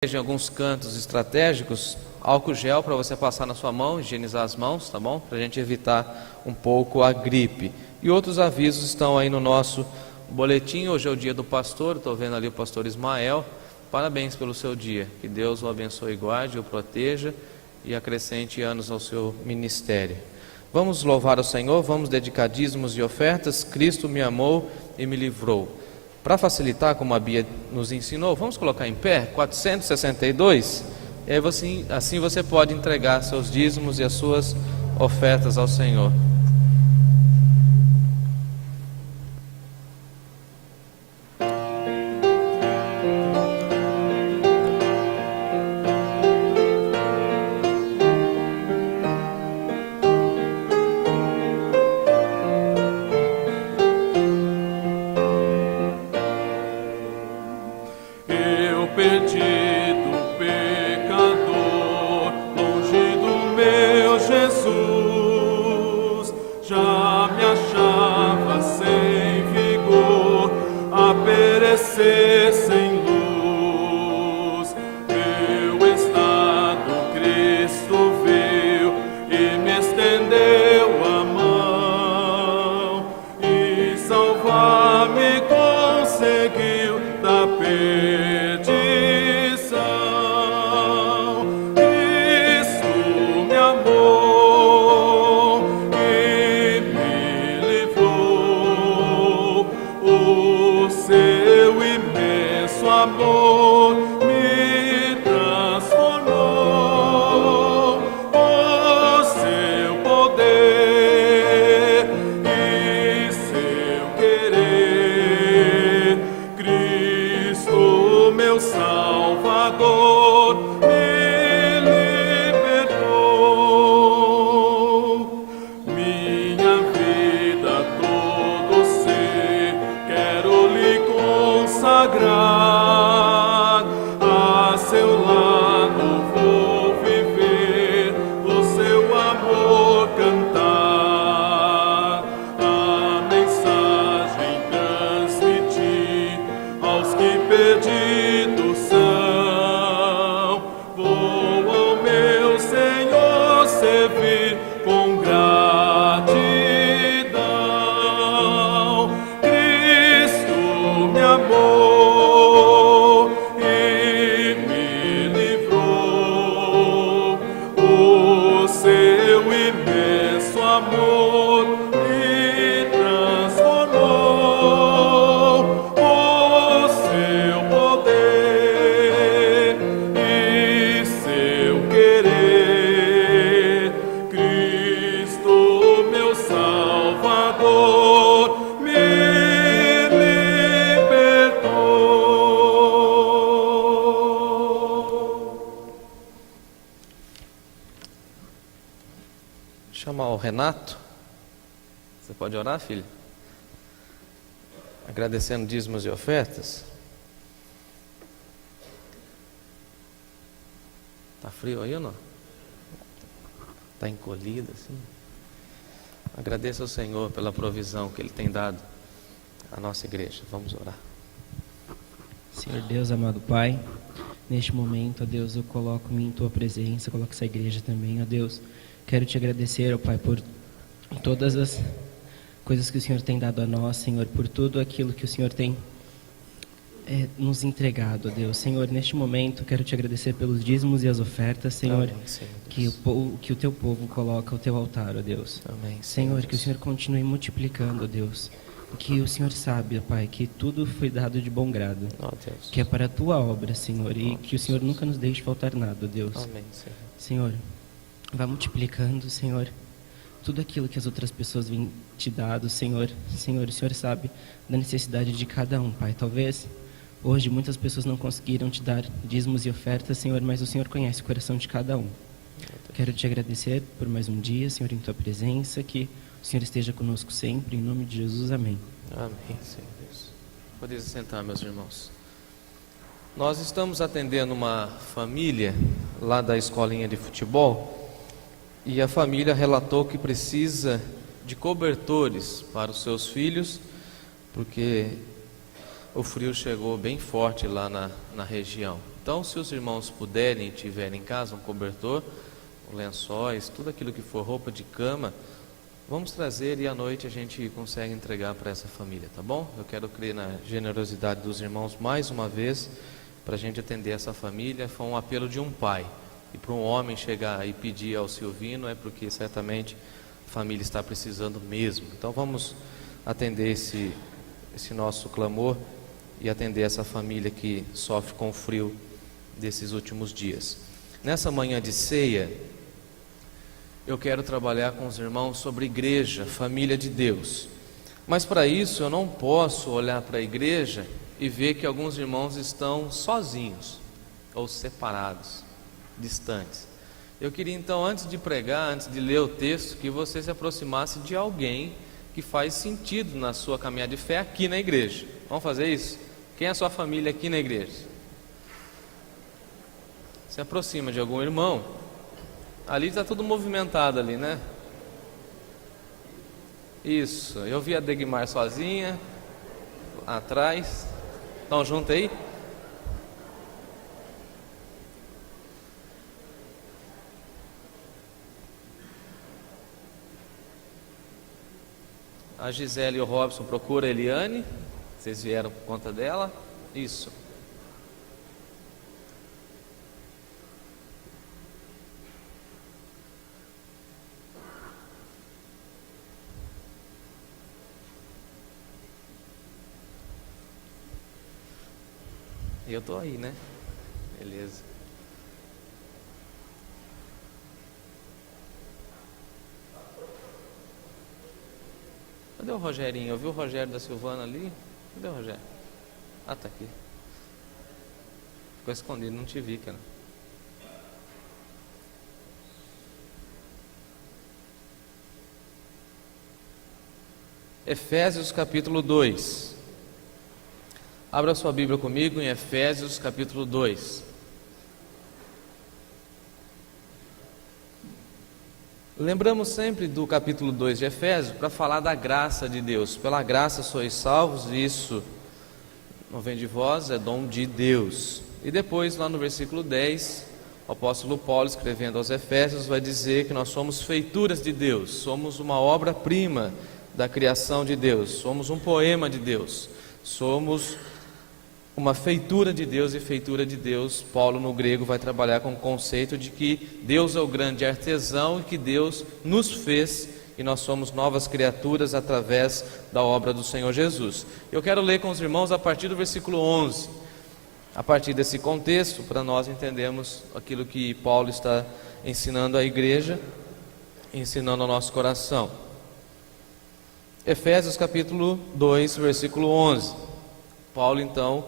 Em alguns cantos estratégicos, álcool gel para você passar na sua mão, higienizar as mãos, tá bom? Para a gente evitar um pouco a gripe. E outros avisos estão aí no nosso boletim. Hoje é o dia do pastor, estou vendo ali o pastor Ismael. Parabéns pelo seu dia, que Deus o abençoe e guarde, o proteja e acrescente anos ao seu ministério. Vamos louvar o Senhor, vamos dedicar dízimos e ofertas. Cristo me amou e me livrou. Para facilitar, como a Bia nos ensinou, vamos colocar em pé, 462, e aí assim você pode entregar seus dízimos e as suas ofertas ao Senhor. Chamar o Renato. Você pode orar, filho? Agradecendo dízimos e ofertas. Tá frio aí ou não? Tá encolhido assim? Agradeça ao Senhor pela provisão que Ele tem dado à nossa igreja. Vamos orar. Senhor Deus, amado Pai, neste momento, ó Deus, eu coloco-me em Tua presença, coloco essa igreja também, ó Deus. Quero Te agradecer, ó Pai, por todas as coisas que o Senhor tem dado a nós, Senhor, por tudo aquilo que o Senhor tem nos entregado, ó Deus. Senhor, neste momento, quero Te agradecer pelos dízimos e as ofertas, Senhor, Amém, Senhor, que o Teu povo coloca ao Teu altar, ó Deus. Amém, Senhor, que o Senhor continue multiplicando, ó Deus. Que o Senhor sabe, ó Pai, que tudo foi dado de bom grado, Deus, que é para a Tua obra, Senhor, e que o Senhor nunca nos deixe faltar nada, ó Deus. Amém, Senhor. Senhor, vá multiplicando, Senhor, tudo aquilo que as outras pessoas vêm Te dado, Senhor. Senhor, o Senhor sabe da necessidade de cada um, Pai. Talvez hoje muitas pessoas não conseguiram Te dar dízimos e ofertas, Senhor, mas o Senhor conhece o coração de cada um. Quero Te agradecer por mais um dia, Senhor, em Tua presença, que o Senhor esteja conosco sempre, em nome de Jesus, amém. Amém, Senhor Deus. Podeis sentar, meus irmãos. Nós estamos atendendo uma família lá da escolinha de futebol e a família relatou que precisa de cobertores para os seus filhos, porque o frio chegou bem forte lá na região. Então, se os irmãos puderem e tiverem em casa um cobertor, lençóis, tudo aquilo que for roupa de cama, vamos trazer e à noite a gente consegue entregar para essa família, tá bom? Eu quero crer na generosidade dos irmãos mais uma vez, para a gente atender essa família. Foi um apelo de um pai, e para um homem chegar e pedir ao Silvino é porque certamente a família está precisando mesmo. Então vamos atender esse nosso clamor e atender essa família que sofre com o frio desses últimos dias. Nessa manhã de ceia, eu quero trabalhar com os irmãos sobre igreja, família de Deus. Mas para isso eu não posso olhar para a igreja e ver que alguns irmãos estão sozinhos ou separados, distantes. Eu queria então, antes de pregar, antes de ler o texto, que você se aproximasse de alguém que faz sentido na sua caminhada de fé aqui na igreja. Vamos fazer isso? Quem é a sua família aqui na igreja? Se aproxima de algum irmão. Ali está tudo movimentado ali, né? Isso, eu vi a Degmar sozinha, atrás. Estão juntos aí? A Gisele e o Robson procuram a Eliane. Vocês vieram por conta dela? Isso. Eu tô aí, né? Beleza. Cadê o Rogerinho? Eu vi o Rogério da Silvana ali. Cadê o Rogério? Ah, tá aqui. Ficou escondido, não te vi, cara. Efésios capítulo 2. Abra sua Bíblia comigo em Efésios capítulo 2. Lembramos sempre do capítulo 2 de Efésios para falar da graça de Deus. Pela graça sois salvos, e isso não vem de vós, é dom de Deus. E depois, lá no versículo 10, o apóstolo Paulo, escrevendo aos Efésios, vai dizer que nós somos feituras de Deus, somos uma obra-prima da criação de Deus, somos um poema de Deus, somos uma feitura de Deus. E feitura de Deus, Paulo no grego vai trabalhar com o conceito de que Deus é o grande artesão e que Deus nos fez e nós somos novas criaturas através da obra do Senhor Jesus. Eu quero ler com os irmãos a partir do versículo 11, a partir desse contexto, para nós entendermos aquilo que Paulo está ensinando à igreja, ensinando ao nosso coração. Efésios capítulo 2, versículo 11. Paulo então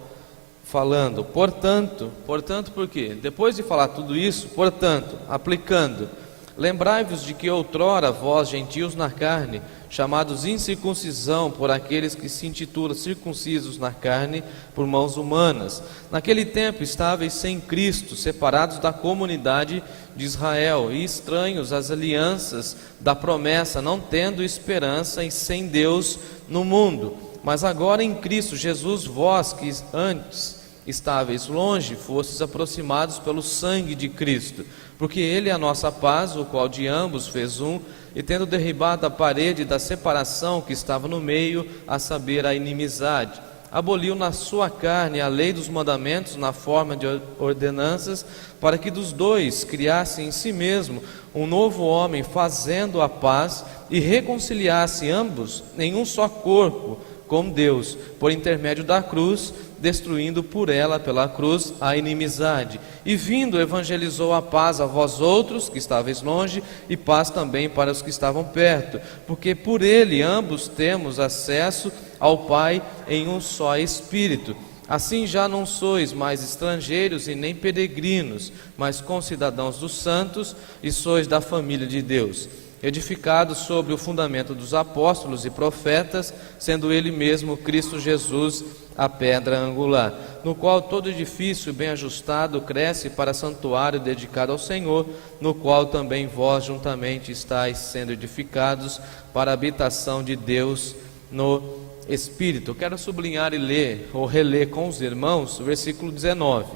falando, portanto por quê? Depois de falar tudo isso, portanto, aplicando, lembrai-vos de que outrora vós, gentios na carne, chamados incircuncisão por aqueles que se intitulam circuncisos na carne por mãos humanas, naquele tempo estáveis sem Cristo, separados da comunidade de Israel e estranhos às alianças da promessa, não tendo esperança e sem Deus no mundo. Mas agora em Cristo Jesus, vós que antes estáveis longe, fostes aproximados pelo sangue de Cristo, porque Ele é a nossa paz, o qual de ambos fez um, e tendo derribado a parede da separação que estava no meio, a saber, a inimizade, aboliu na sua carne a lei dos mandamentos na forma de ordenanças, para que dos dois criasse em si mesmo um novo homem, fazendo a paz, e reconciliasse ambos em um só corpo com Deus, por intermédio da cruz, destruindo por ela, pela cruz, a inimizade. E vindo, evangelizou a paz a vós outros, que estáveis longe, e paz também para os que estavam perto, porque por ele ambos temos acesso ao Pai em um só Espírito. Assim já não sois mais estrangeiros e nem peregrinos, mas concidadãos dos santos, e sois da família de Deus, edificados sobre o fundamento dos apóstolos e profetas, sendo ele mesmo Cristo Jesus a pedra angular, no qual todo edifício bem ajustado cresce para santuário dedicado ao Senhor, no qual também vós juntamente estáis sendo edificados para a habitação de Deus no Espírito. Eu quero sublinhar e ler ou reler com os irmãos o versículo 19.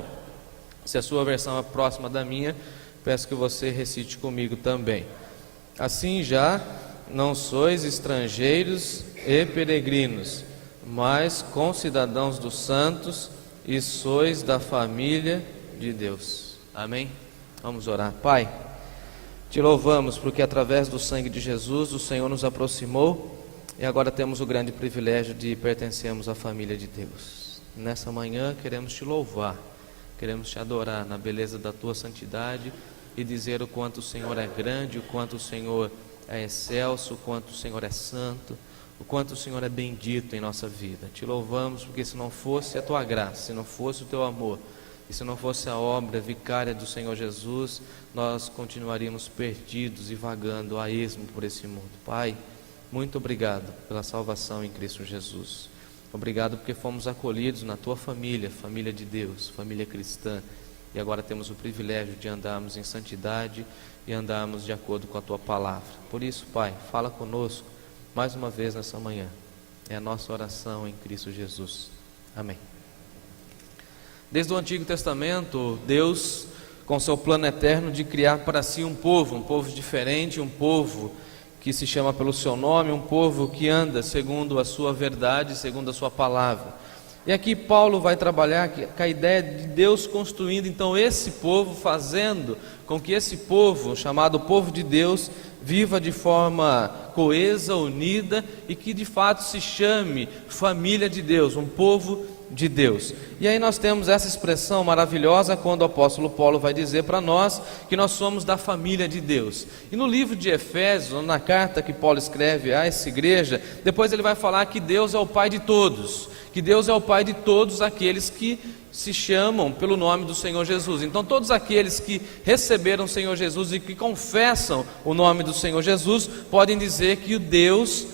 Se a sua versão é próxima da minha, peço que você recite comigo também. Assim já não sois estrangeiros e peregrinos, mas concidadãos dos santos e sois da família de Deus. Amém? Vamos orar. Pai, te louvamos porque através do sangue de Jesus o Senhor nos aproximou e agora temos o grande privilégio de pertencermos à família de Deus. Nessa manhã queremos te louvar, queremos te adorar na beleza da tua santidade e dizer o quanto o Senhor é grande, o quanto o Senhor é excelso, o quanto o Senhor é santo, o quanto o Senhor é bendito em nossa vida. Te louvamos porque se não fosse a tua graça, se não fosse o teu amor, e se não fosse a obra vicária do Senhor Jesus, nós continuaríamos perdidos e vagando a esmo por esse mundo. Pai, muito obrigado pela salvação em Cristo Jesus. Obrigado porque fomos acolhidos na tua família, família de Deus, família cristã. E agora temos o privilégio de andarmos em santidade e andarmos de acordo com a tua palavra. Por isso, Pai, fala conosco mais uma vez nessa manhã. É a nossa oração em Cristo Jesus. Amém. Desde o Antigo Testamento, Deus, com seu plano eterno de criar para si um povo diferente, um povo que se chama pelo seu nome, um povo que anda segundo a sua verdade, segundo a sua palavra. E aqui Paulo vai trabalhar com a ideia de Deus construindo então esse povo, fazendo com que esse povo, chamado povo de Deus, viva de forma coesa, unida e que de fato se chame família de Deus, um povo de Deus. E aí nós temos essa expressão maravilhosa quando o apóstolo Paulo vai dizer para nós que nós somos da família de Deus. E no livro de Efésios, na carta que Paulo escreve a essa igreja, depois ele vai falar que Deus é o Pai de todos, que Deus é o Pai de todos aqueles que se chamam pelo nome do Senhor Jesus. Então todos aqueles que receberam o Senhor Jesus e que confessam o nome do Senhor Jesus, podem dizer que o Deus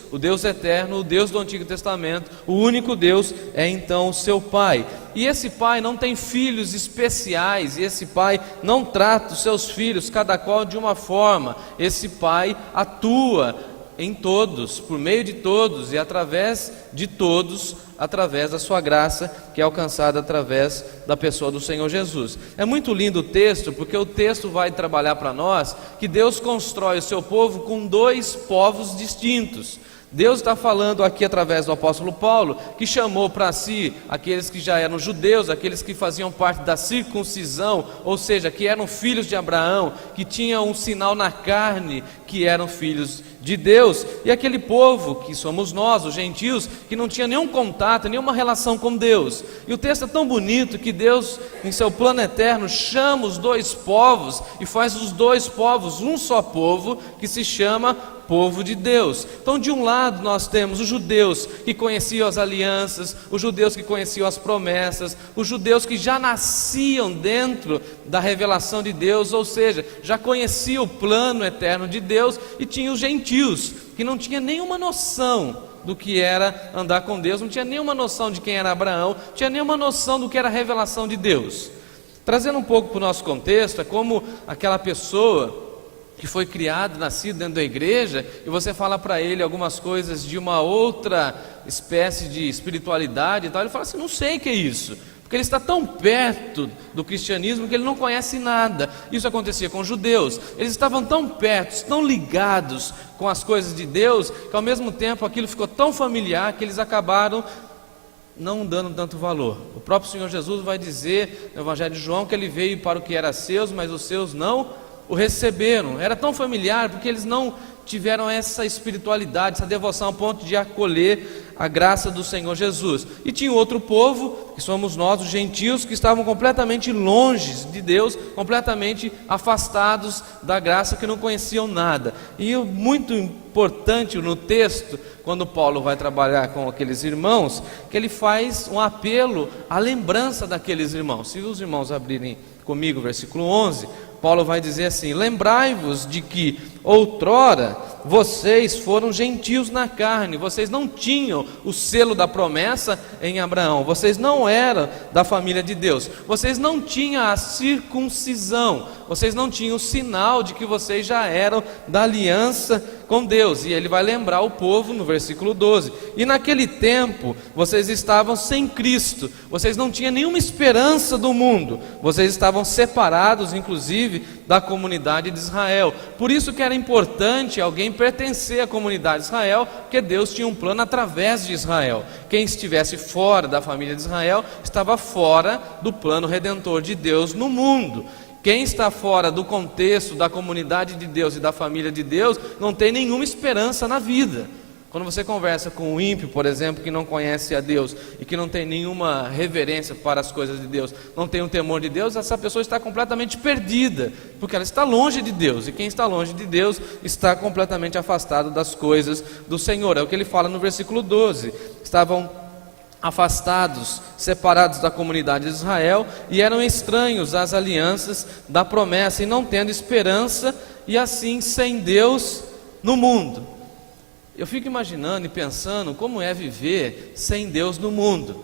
eterno, o Deus do Antigo Testamento, o único Deus é então o seu Pai. E esse Pai não tem filhos especiais, e esse Pai não trata os seus filhos, cada qual de uma forma. Esse Pai atua em todos, por meio de todos e através de todos, através da sua graça, que é alcançada através da pessoa do Senhor Jesus. É muito lindo o texto, porque o texto vai trabalhar para nós que Deus constrói o seu povo com dois povos distintos. Deus está falando aqui através do apóstolo Paulo, que chamou para si aqueles que já eram judeus, aqueles que faziam parte da circuncisão, ou seja, que eram filhos de Abraão, que tinham um sinal na carne, que eram filhos de Deus, e aquele povo que somos nós, os gentios, que não tinha nenhum contato, nenhuma relação com Deus. E o texto é tão bonito que Deus, em seu plano eterno, chama os dois povos e faz os dois povos um só povo, que se chama povo de Deus. Então, de um lado nós temos os judeus que conheciam as alianças, os judeus que conheciam as promessas, os judeus que já nasciam dentro da revelação de Deus, ou seja, já conheciam o plano eterno de Deus, e tinha os gentios que não tinham nenhuma noção do que era andar com Deus, não tinha nenhuma noção de quem era Abraão, não tinha nenhuma noção do que era a revelação de Deus. Trazendo um pouco para o nosso contexto, é como aquela pessoa que foi criado, nascido dentro da igreja, e você fala para ele algumas coisas de uma outra espécie de espiritualidade e tal, ele fala assim, não sei o que é isso, porque ele está tão perto do cristianismo que ele não conhece nada. Isso acontecia com os judeus, eles estavam tão perto, tão ligados com as coisas de Deus, que ao mesmo tempo aquilo ficou tão familiar que eles acabaram não dando tanto valor. O próprio Senhor Jesus vai dizer no Evangelho de João que ele veio para o que era seus, mas os seus não o receberam. Era tão familiar porque eles não tiveram essa espiritualidade, essa devoção a ponto de acolher a graça do Senhor Jesus. E tinha outro povo, que somos nós, os gentios, que estavam completamente longe de Deus, completamente afastados da graça, que não conheciam nada. E muito importante no texto, quando Paulo vai trabalhar com aqueles irmãos, que ele faz um apelo à lembrança daqueles irmãos. Se os irmãos abrirem comigo o versículo 11, Paulo vai dizer assim: lembrai-vos de que outrora vocês foram gentios na carne, vocês não tinham o selo da promessa em Abraão, vocês não eram da família de Deus, vocês não tinham a circuncisão, vocês não tinham o sinal de que vocês já eram da aliança com Deus. E ele vai lembrar o povo no versículo 12: e naquele tempo vocês estavam sem Cristo, vocês não tinham nenhuma esperança do mundo, vocês estavam separados inclusive da comunidade de Israel. Por isso que era importante alguém pertencer à comunidade de Israel, porque Deus tinha um plano através de Israel. Quem estivesse fora da família de Israel estava fora do plano redentor de Deus no mundo. Quem está fora do contexto da comunidade de Deus e da família de Deus não tem nenhuma esperança na vida. Quando você conversa com um ímpio, por exemplo, que não conhece a Deus e que não tem nenhuma reverência para as coisas de Deus, não tem um temor de Deus, essa pessoa está completamente perdida, porque ela está longe de Deus, e quem está longe de Deus está completamente afastado das coisas do Senhor. É o que ele fala no versículo 12: estavam afastados, separados da comunidade de Israel, e eram estranhos às alianças da promessa, e não tendo esperança, e assim sem Deus no mundo. Eu fico imaginando e pensando como é viver sem Deus no mundo.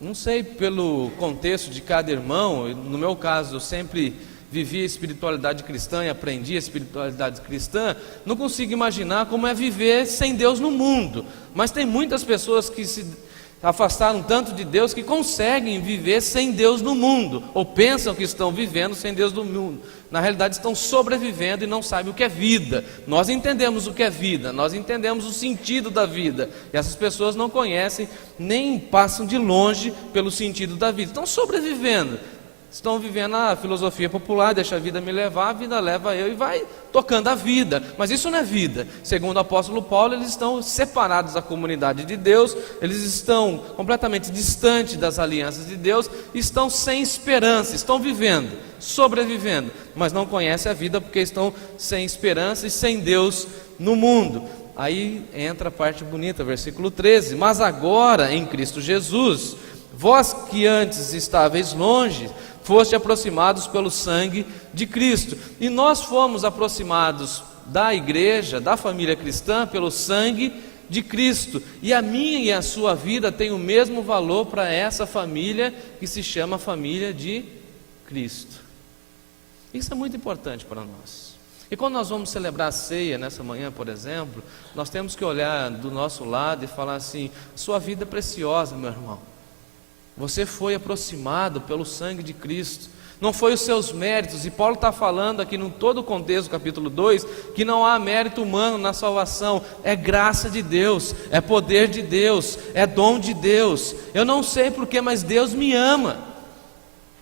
Não sei pelo contexto de cada irmão, no meu caso eu sempre vivi a espiritualidade cristã e aprendi a espiritualidade cristã, não consigo imaginar como é viver sem Deus no mundo. Mas tem muitas pessoas que se afastaram tanto de Deus que conseguem viver sem Deus no mundo, ou pensam que estão vivendo sem Deus no mundo. Na realidade estão sobrevivendo e não sabem o que é vida. Nós entendemos o que é vida, nós entendemos o sentido da vida, e essas pessoas não conhecem, nem passam de longe pelo sentido da vida, estão sobrevivendo. Estão vivendo a filosofia popular: deixa a vida me levar, a vida leva eu, e vai tocando a vida. Mas isso não é vida. Segundo o apóstolo Paulo, eles estão separados da comunidade de Deus, eles estão completamente distantes das alianças de Deus, estão sem esperança, estão vivendo, sobrevivendo, mas não conhecem a vida porque estão sem esperança e sem Deus no mundo. Aí entra a parte bonita, versículo 13: mas agora em Cristo Jesus, vós que antes estáveis longe, foste aproximados pelo sangue de Cristo. E nós fomos aproximados da igreja, da família cristã, pelo sangue de Cristo. E a minha e a sua vida tem o mesmo valor para essa família que se chama família de Cristo. Isso é muito importante para nós. E quando nós vamos celebrar a ceia nessa manhã, por exemplo, nós temos que olhar do nosso lado e falar assim: sua vida é preciosa, meu irmão. Você foi aproximado pelo sangue de Cristo, não foi os seus méritos. E Paulo está falando aqui no todo o contexto do capítulo 2, que não há mérito humano na salvação, é graça de Deus, é poder de Deus, é dom de Deus. Eu não sei porquê, mas Deus me ama.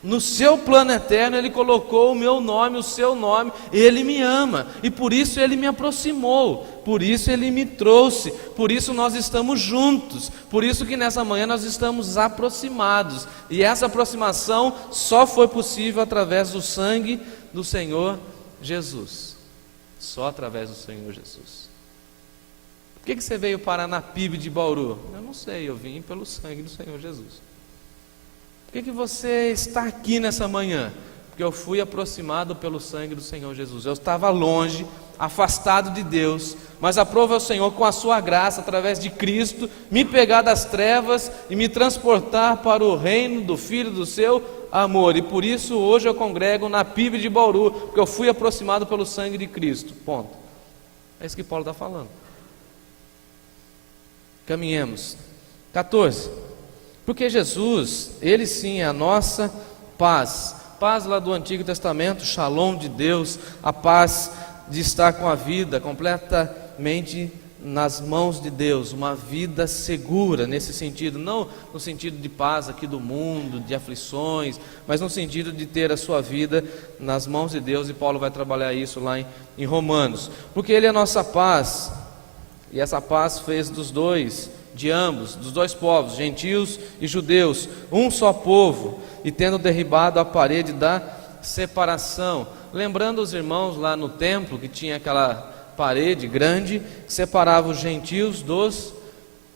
No seu plano eterno Ele colocou o meu nome, o seu nome, Ele me ama, e por isso Ele me aproximou, por isso Ele me trouxe, por isso nós estamos juntos, por isso que nessa manhã nós estamos aproximados, e essa aproximação só foi possível através do sangue do Senhor Jesus, só através do Senhor Jesus. Por que você veio parar na PIB de Bauru? Eu não sei, eu vim pelo sangue do Senhor Jesus. Por que você está aqui nessa manhã? Porque eu fui aproximado pelo sangue do Senhor Jesus. Eu estava longe, afastado de Deus, mas aprove ao Senhor, com a sua graça, através de Cristo, me pegar das trevas e me transportar para o reino do Filho do seu amor. E por isso hoje eu congrego na PIB de Bauru, porque eu fui aproximado pelo sangue de Cristo. Ponto. É isso que Paulo está falando. Caminhemos. 14. Porque Jesus, Ele sim é a nossa paz. Paz lá do Antigo Testamento, shalom de Deus, a paz de estar com a vida completamente nas mãos de Deus, uma vida segura nesse sentido, não no sentido de paz aqui do mundo, de aflições, mas no sentido de ter a sua vida nas mãos de Deus, e Paulo vai trabalhar isso lá em Romanos. Porque Ele é a nossa paz, e essa paz fez de ambos, dos dois povos, gentios e judeus, um só povo, e tendo derribado a parede da separação. Lembrando os irmãos lá no templo, que tinha aquela parede grande, que separava os gentios dos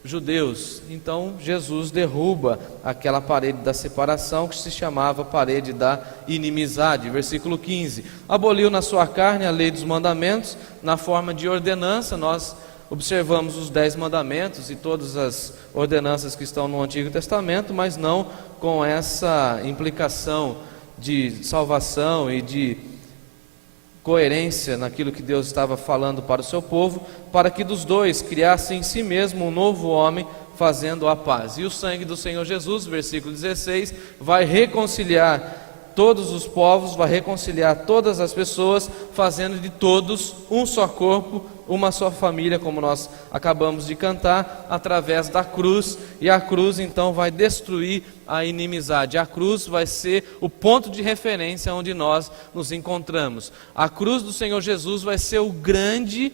judeus. Então Jesus derruba aquela parede da separação que se chamava parede da inimizade. Versículo 15: aboliu na sua carne a lei dos mandamentos na forma de ordenança. Nós observamos os 10 mandamentos e todas as ordenanças que estão no Antigo Testamento, mas não com essa implicação de salvação e de coerência naquilo que Deus estava falando para o seu povo, para que dos dois criasse em si mesmo um novo homem, fazendo a paz. E o sangue do Senhor Jesus, versículo 16, vai reconciliar todos os povos, vai reconciliar todas as pessoas, fazendo de todos um só corpo, uma só família, como nós acabamos de cantar, através da cruz. E a cruz então vai destruir a inimizade. A cruz vai ser o ponto de referência onde nós nos encontramos. A cruz do Senhor Jesus vai ser o grande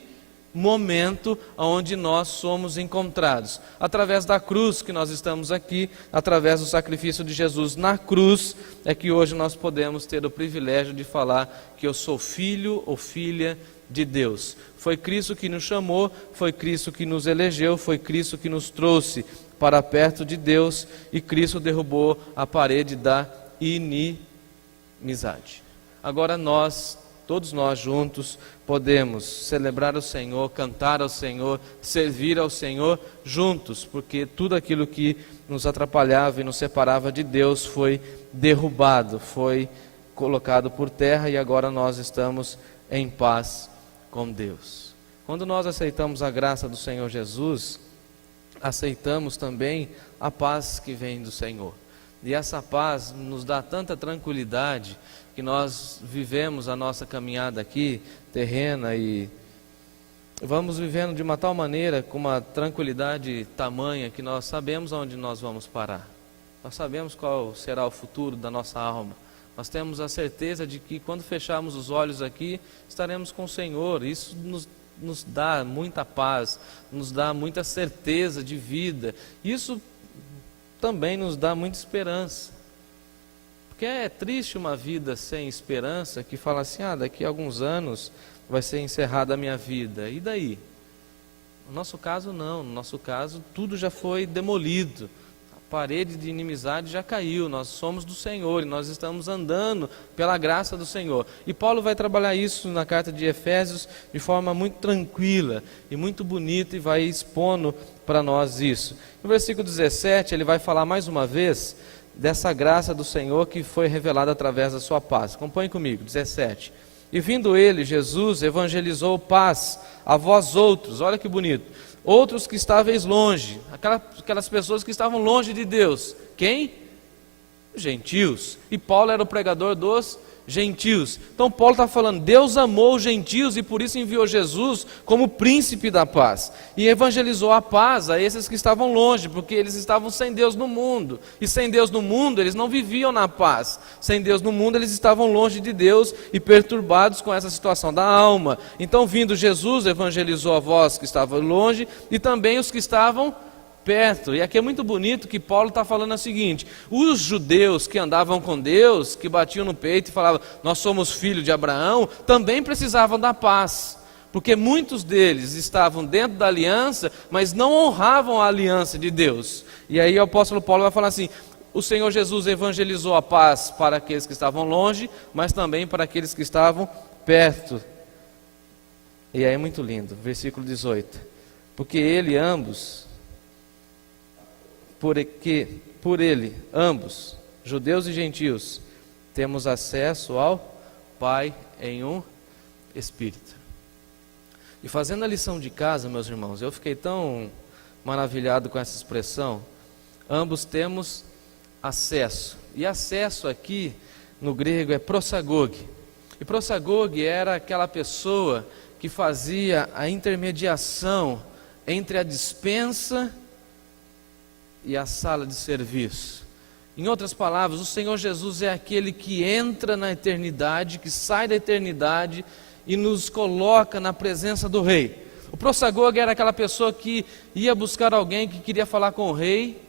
momento onde nós somos encontrados. Através da cruz que nós estamos aqui, através do sacrifício de Jesus na cruz, é que hoje nós podemos ter o privilégio de falar que eu sou filho ou filha de Deus. Foi Cristo que nos chamou, foi Cristo que nos elegeu, foi Cristo que nos trouxe para perto de Deus, e Cristo derrubou a parede da inimizade. Agora nós, todos nós juntos, podemos celebrar o Senhor, cantar ao Senhor, servir ao Senhor juntos, porque tudo aquilo que nos atrapalhava e nos separava de Deus foi derrubado, foi colocado por terra, e agora nós estamos em paz com Deus. Quando nós aceitamos a graça do Senhor Jesus, aceitamos também a paz que vem do Senhor. E essa paz nos dá tanta tranquilidade que nós vivemos a nossa caminhada aqui, terrena, e vamos vivendo de uma tal maneira, com uma tranquilidade tamanha, que nós sabemos aonde nós vamos parar. Nós sabemos qual será o futuro da nossa alma. Nós temos a certeza de que quando fecharmos os olhos aqui, estaremos com o Senhor. Isso nos dá muita paz, nos dá muita certeza de vida. Isso também nos dá muita esperança. Porque é triste uma vida sem esperança, que fala assim, daqui a alguns anos vai ser encerrada a minha vida. E daí? No nosso caso não, no nosso caso tudo já foi demolido. A parede de inimizade já caiu, nós somos do Senhor e nós estamos andando pela graça do Senhor. E Paulo vai trabalhar isso na carta de Efésios de forma muito tranquila e muito bonita, e vai expondo para nós isso. No versículo 17 ele vai falar mais uma vez dessa graça do Senhor que foi revelada através da sua paz. Acompanhe comigo, 17. E vindo ele, Jesus, evangelizou paz a vós outros. Olha que bonito. Outros que estáveis longe, aquelas pessoas que estavam longe de Deus. Quem? Gentios. E Paulo era o pregador dos gentios. Então Paulo está falando, Deus amou os gentios e por isso enviou Jesus como príncipe da paz. E evangelizou a paz a esses que estavam longe, porque eles estavam sem Deus no mundo. E sem Deus no mundo, eles não viviam na paz. Sem Deus no mundo, eles estavam longe de Deus e perturbados com essa situação da alma. Então, vindo Jesus, evangelizou a vós que estavam longe e também os que estavam perto. E aqui é muito bonito que Paulo está falando o seguinte: os judeus que andavam com Deus, que batiam no peito e falavam, nós somos filhos de Abraão, também precisavam da paz, porque muitos deles estavam dentro da aliança, mas não honravam a aliança de Deus. E aí o apóstolo Paulo vai falar assim, o Senhor Jesus evangelizou a paz para aqueles que estavam longe, mas também para aqueles que estavam perto. E aí é muito lindo, versículo 18, porque ele ambos, porque por ele, ambos, judeus e gentios, temos acesso ao Pai em um Espírito. E fazendo a lição de casa, meus irmãos, eu fiquei tão maravilhado com essa expressão, ambos temos acesso. E acesso aqui, no grego, é prosagoge. E prosagoge era aquela pessoa que fazia a intermediação entre a despensa e a sala de serviço. Em outras palavras, o Senhor Jesus é aquele que entra na eternidade, que sai da eternidade e nos coloca na presença do rei. O prosagoge era aquela pessoa que ia buscar alguém que queria falar com o rei,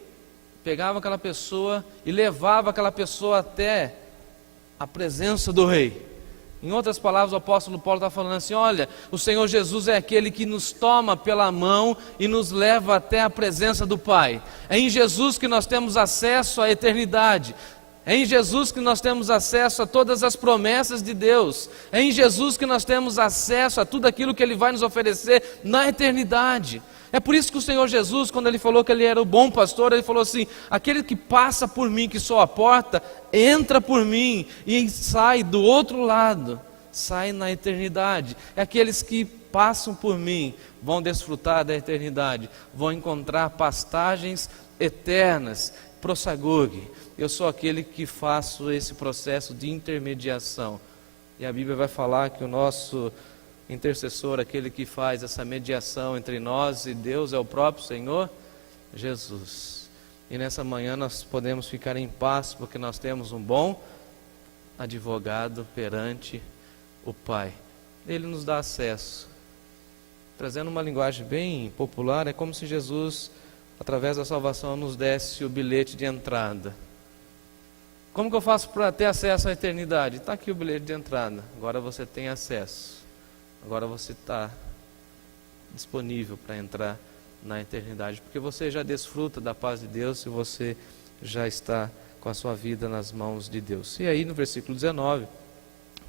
pegava aquela pessoa e levava aquela pessoa até a presença do rei. Em outras palavras, o apóstolo Paulo está falando assim: olha, o Senhor Jesus é aquele que nos toma pela mão e nos leva até a presença do Pai. É em Jesus que nós temos acesso à eternidade. É em Jesus que nós temos acesso a todas as promessas de Deus. É em Jesus que nós temos acesso a tudo aquilo que Ele vai nos oferecer na eternidade. É por isso que o Senhor Jesus, quando Ele falou que Ele era o bom pastor, Ele falou assim: aquele que passa por mim, que sou a porta, entra por mim e sai do outro lado, sai na eternidade. É aqueles que passam por mim, vão desfrutar da eternidade, vão encontrar pastagens eternas. Prossagogue, eu sou aquele que faço esse processo de intermediação. E a Bíblia vai falar que o nosso intercessor, aquele que faz essa mediação entre nós e Deus, é o próprio Senhor Jesus. E nessa manhã nós podemos ficar em paz, porque nós temos um bom advogado perante o Pai. Ele nos dá acesso. Trazendo uma linguagem bem popular, é como se Jesus, através da salvação, nos desse o bilhete de entrada. Como que eu faço para ter acesso à eternidade? Está aqui o bilhete de entrada, agora você tem acesso. Agora você está disponível para entrar na eternidade, porque você já desfruta da paz de Deus se você já está com a sua vida nas mãos de Deus. E aí no versículo 19,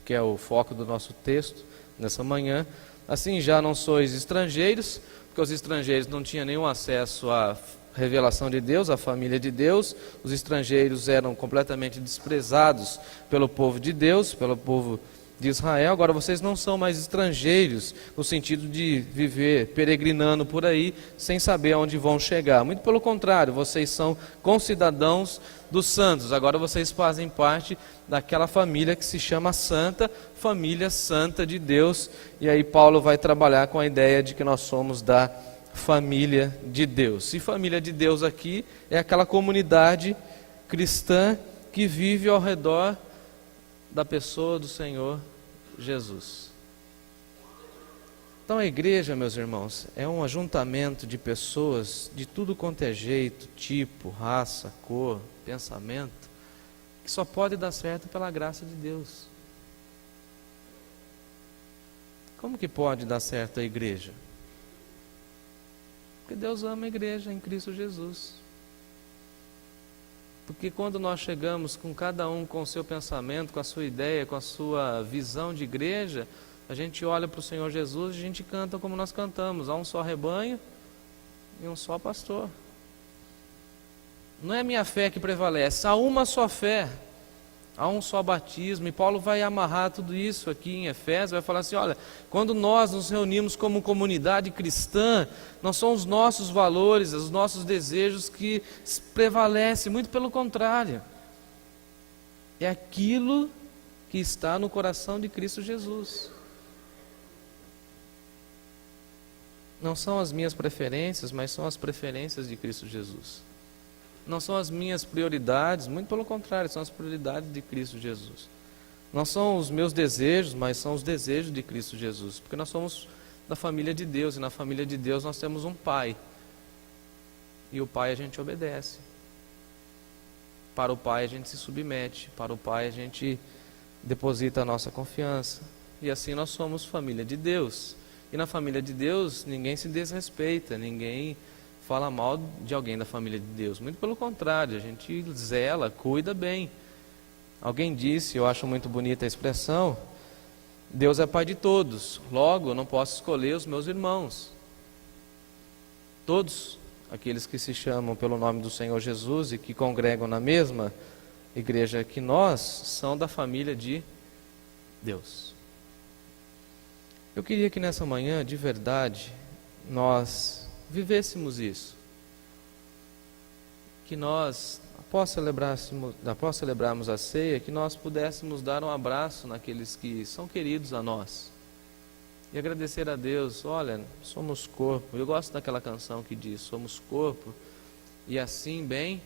que é o foco do nosso texto nessa manhã: assim já não sois estrangeiros, porque os estrangeiros não tinham nenhum acesso à revelação de Deus, à família de Deus. Os estrangeiros eram completamente desprezados pelo povo de Deus, pelo povo de Israel. Agora vocês não são mais estrangeiros, no sentido de viver peregrinando por aí, sem saber aonde vão chegar. Muito pelo contrário, vocês são concidadãos dos santos. Agora vocês fazem parte daquela família que se chama Santa, família santa de Deus. E aí Paulo vai trabalhar com a ideia de que nós somos da família de Deus. E família de Deus aqui é aquela comunidade cristã que vive ao redor da pessoa do Senhor Jesus. Então a igreja, meus irmãos, é um ajuntamento de pessoas de tudo quanto é jeito, tipo, raça, cor, pensamento, que só pode dar certo pela graça de Deus. Como que pode dar certo a igreja? Porque Deus ama a igreja em Cristo Jesus. Porque quando nós chegamos com cada um com o seu pensamento, com a sua ideia, com a sua visão de igreja, a gente olha para o Senhor Jesus e a gente canta como nós cantamos: há um só rebanho e um só pastor. Não é a minha fé que prevalece, há uma só fé, há um só batismo. E Paulo vai amarrar tudo isso aqui em Efésios, vai falar assim: olha, quando nós nos reunimos como comunidade cristã, não são os nossos valores, os nossos desejos que prevalecem, muito pelo contrário, é aquilo que está no coração de Cristo Jesus. Não são as minhas preferências, mas são as preferências de Cristo Jesus. Não são as minhas prioridades, muito pelo contrário, são as prioridades de Cristo Jesus. Não são os meus desejos, mas são os desejos de Cristo Jesus, porque nós somos da família de Deus, e na família de Deus nós temos um Pai, e o Pai a gente obedece, para o Pai a gente se submete, para o Pai a gente deposita a nossa confiança, e assim nós somos família de Deus. E na família de Deus ninguém se desrespeita, ninguém fala mal de alguém da família de Deus, muito pelo contrário, a gente zela, cuida bem. Alguém disse, eu acho muito bonita a expressão: Deus é Pai de todos, logo eu não posso escolher os meus irmãos. Todos aqueles que se chamam pelo nome do Senhor Jesus e que congregam na mesma igreja que nós, são da família de Deus. Eu queria que nessa manhã, de verdade, nós vivêssemos isso. Que nós, após celebrarmos a ceia, que nós pudéssemos dar um abraço naqueles que são queridos a nós. E agradecer a Deus: olha, somos corpo. Eu gosto daquela canção que diz: somos corpo, e assim bem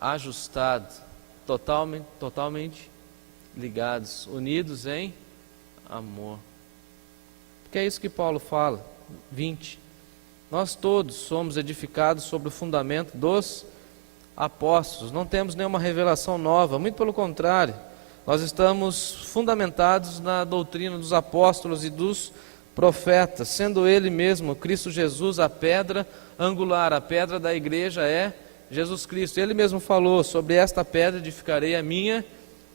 ajustado, totalmente ligados, unidos em amor. Porque é isso que Paulo fala, 20. Nós todos somos edificados sobre o fundamento dos apóstolos. Não temos nenhuma revelação nova, muito pelo contrário. nós estamos fundamentados na doutrina dos apóstolos e dos profetas, sendo Ele mesmo, Cristo Jesus, a pedra angular, a pedra da igreja é Jesus Cristo. Ele mesmo falou: sobre esta pedra edificarei a minha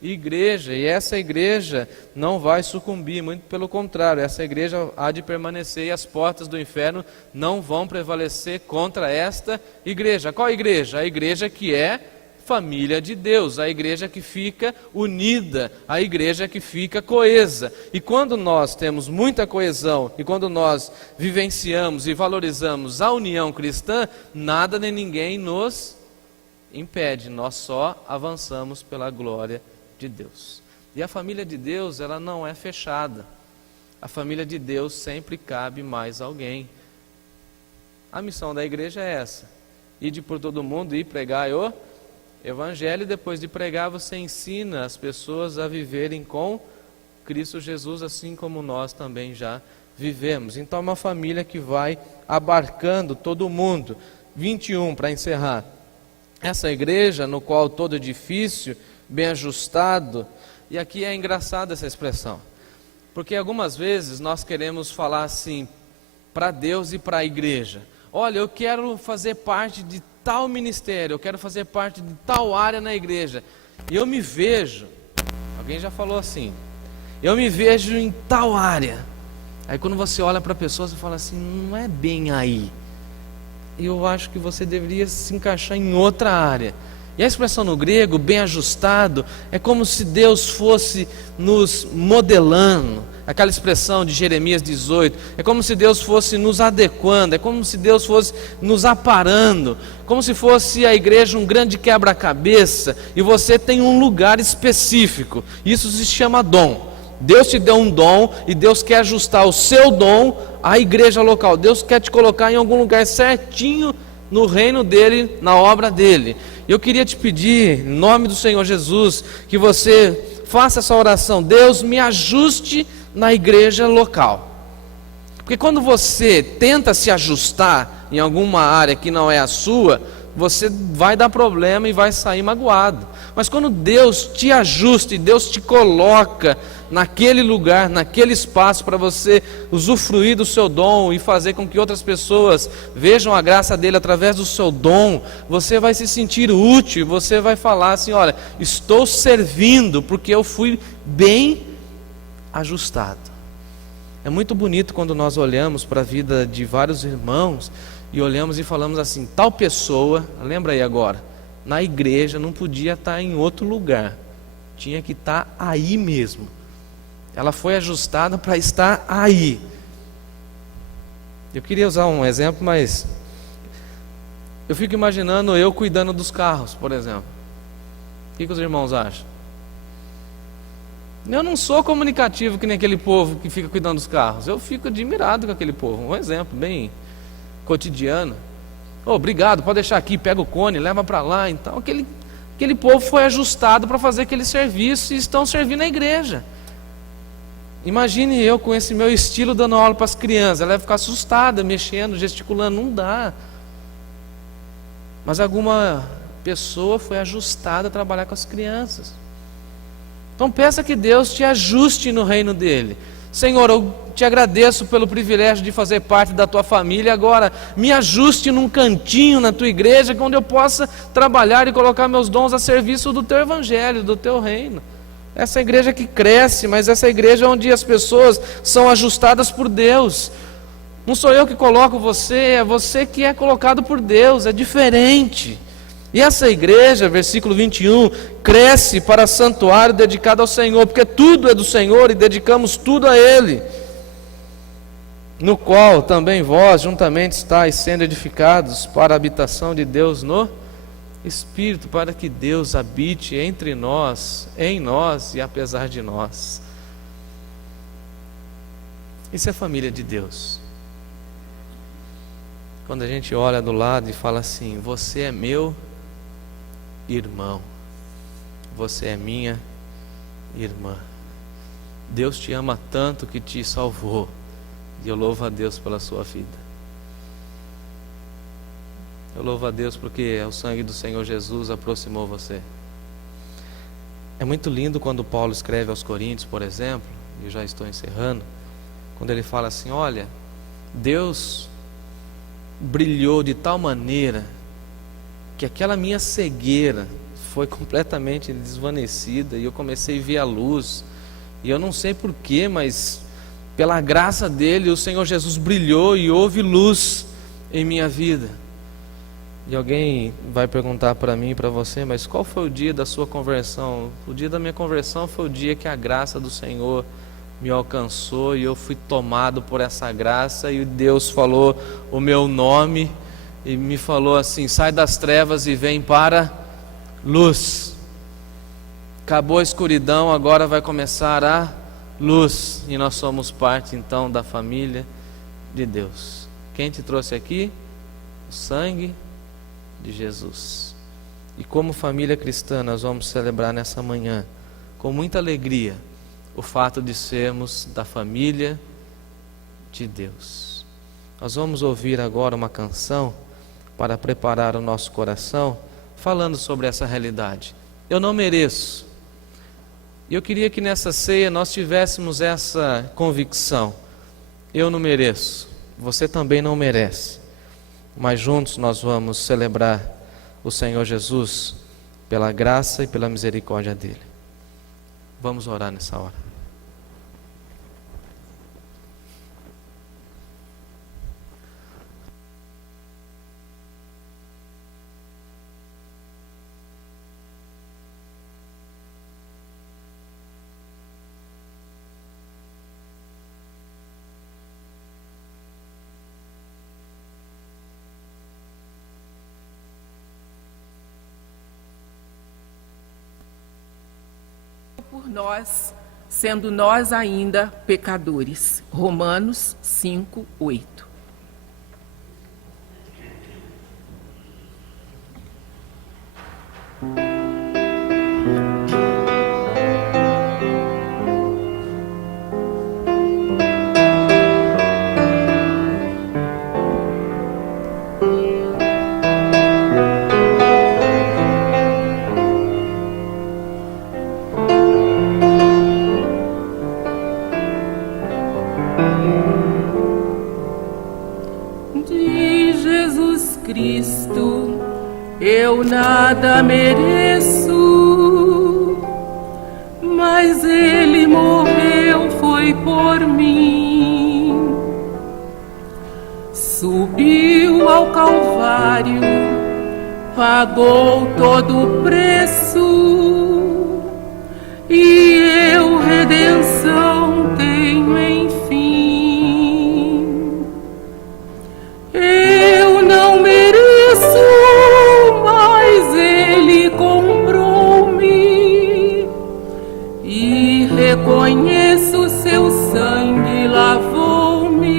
igreja, e essa igreja não vai sucumbir, muito pelo contrário, essa igreja há de permanecer, e as portas do inferno não vão prevalecer contra esta igreja. Qual igreja? A igreja que é família de Deus, a igreja que fica unida, a igreja que fica coesa. E quando nós temos muita coesão, e quando nós vivenciamos e valorizamos a união cristã, nada nem ninguém nos impede, nós só avançamos pela glória de Deus. E a família de Deus, ela não é fechada. A família de Deus sempre cabe mais alguém. A missão da igreja é essa: ide por todo mundo e pregai o Evangelho, e depois de pregar você ensina as pessoas a viverem com Cristo Jesus, assim como nós também já vivemos. Então é uma família que vai abarcando todo mundo. 21, para encerrar. Essa igreja, no qual todo edifício, bem ajustado, e aqui é engraçada essa expressão, porque algumas vezes nós queremos falar assim, para Deus e para a igreja: olha, eu quero fazer parte de tal ministério, eu quero fazer parte de tal área na igreja, e eu me vejo, alguém já falou assim, eu me vejo em tal área. Aí quando você olha para a pessoa, você fala assim: não é bem aí, eu acho que você deveria se encaixar em outra área. E a expressão no grego, bem ajustado, é como se Deus fosse nos modelando. Aquela expressão de Jeremias 18, é como se Deus fosse nos adequando, é como se Deus fosse nos aparando, como se fosse a igreja um grande quebra-cabeça, e você tem um lugar específico. Isso se chama dom. Deus te deu um dom, e Deus quer ajustar o seu dom à igreja local. Deus quer te colocar em algum lugar certinho no reino dele, na obra dele. Eu queria te pedir, em nome do Senhor Jesus, que você faça essa oração: Deus, me ajuste na igreja local. Porque quando você tenta se ajustar em alguma área que não é a sua, você vai dar problema e vai sair magoado. Mas quando Deus te ajusta e Deus te coloca naquele lugar, naquele espaço, para você usufruir do seu dom e fazer com que outras pessoas vejam a graça dele através do seu dom, você vai se sentir útil, você vai falar assim: olha, estou servindo porque eu fui bem ajustado. É muito bonito quando nós olhamos para a vida de vários irmãos e olhamos e falamos assim: tal pessoa, lembra aí agora, na igreja não podia estar em outro lugar, tinha que estar aí mesmo. Ela foi ajustada para estar aí. Eu queria usar um exemplo, mas eu fico imaginando eu cuidando dos carros, por exemplo. O que os irmãos acham? Eu não sou comunicativo que nem aquele povo que fica cuidando dos carros. Eu fico admirado com aquele povo. Um exemplo bem cotidiano. Oh, obrigado, pode deixar aqui, pega o cone, leva para lá. Então aquele povo foi ajustado para fazer aquele serviço e estão servindo a igreja. Imagine eu com esse meu estilo dando aula para as crianças. Ela vai ficar assustada, mexendo, gesticulando. Não dá. Mas alguma pessoa foi ajustada a trabalhar com as crianças. Então peça que Deus te ajuste no reino dele. Senhor, eu te agradeço pelo privilégio de fazer parte da tua família. Agora me ajuste num cantinho na tua igreja, onde eu possa trabalhar e colocar meus dons a serviço do teu evangelho, do teu reino. Essa igreja que cresce, mas essa igreja onde as pessoas são ajustadas por Deus. Não sou eu que coloco você, é você que é colocado por Deus, é diferente. E essa igreja, versículo 21, cresce para santuário dedicado ao Senhor, porque tudo é do Senhor e dedicamos tudo a Ele, no qual também vós juntamente estáis sendo edificados para a habitação de Deus no Espírito, para que Deus habite entre nós, em nós e apesar de nós. Isso é família de Deus. Quando a gente olha do lado e fala assim: você é meu irmão, você é minha irmã. Deus te ama tanto que te salvou, e eu louvo a Deus pela sua vida. Eu louvo a Deus porque o sangue do Senhor Jesus aproximou você. É muito lindo quando Paulo escreve aos Coríntios, por exemplo, e eu já estou encerrando, quando ele fala assim: olha, Deus brilhou de tal maneira que aquela minha cegueira foi completamente desvanecida e eu comecei a ver a luz. E eu não sei porquê, mas pela graça dele o Senhor Jesus brilhou e houve luz em minha vida. E alguém vai perguntar para mim e para você: mas qual foi o dia da sua conversão? O dia da minha conversão foi o dia que a graça do Senhor me alcançou e eu fui tomado por essa graça, e Deus falou o meu nome e me falou assim: sai das trevas e vem para luz. Acabou a escuridão, agora vai começar a luz, e nós somos parte então da família de Deus. Quem te trouxe aqui? O sangue de Jesus. E como família cristã nós vamos celebrar nessa manhã com muita alegria o fato de sermos da família de Deus. Nós vamos ouvir agora uma canção para preparar o nosso coração, falando sobre essa realidade. Eu não mereço. E eu queria que nessa ceia nós tivéssemos essa convicção: eu não mereço, você também não merece. Mas juntos nós vamos celebrar o Senhor Jesus pela graça e pela misericórdia dele. Vamos orar nessa hora. Por nós, sendo nós ainda pecadores. Romanos 5:8. Eu nada mereço, mas Ele morreu, foi por mim. Subiu ao Calvário, pagou todo o preço, e eu redenção tenho enfim. Eu não mereço, reconheço seu sangue lavou-me.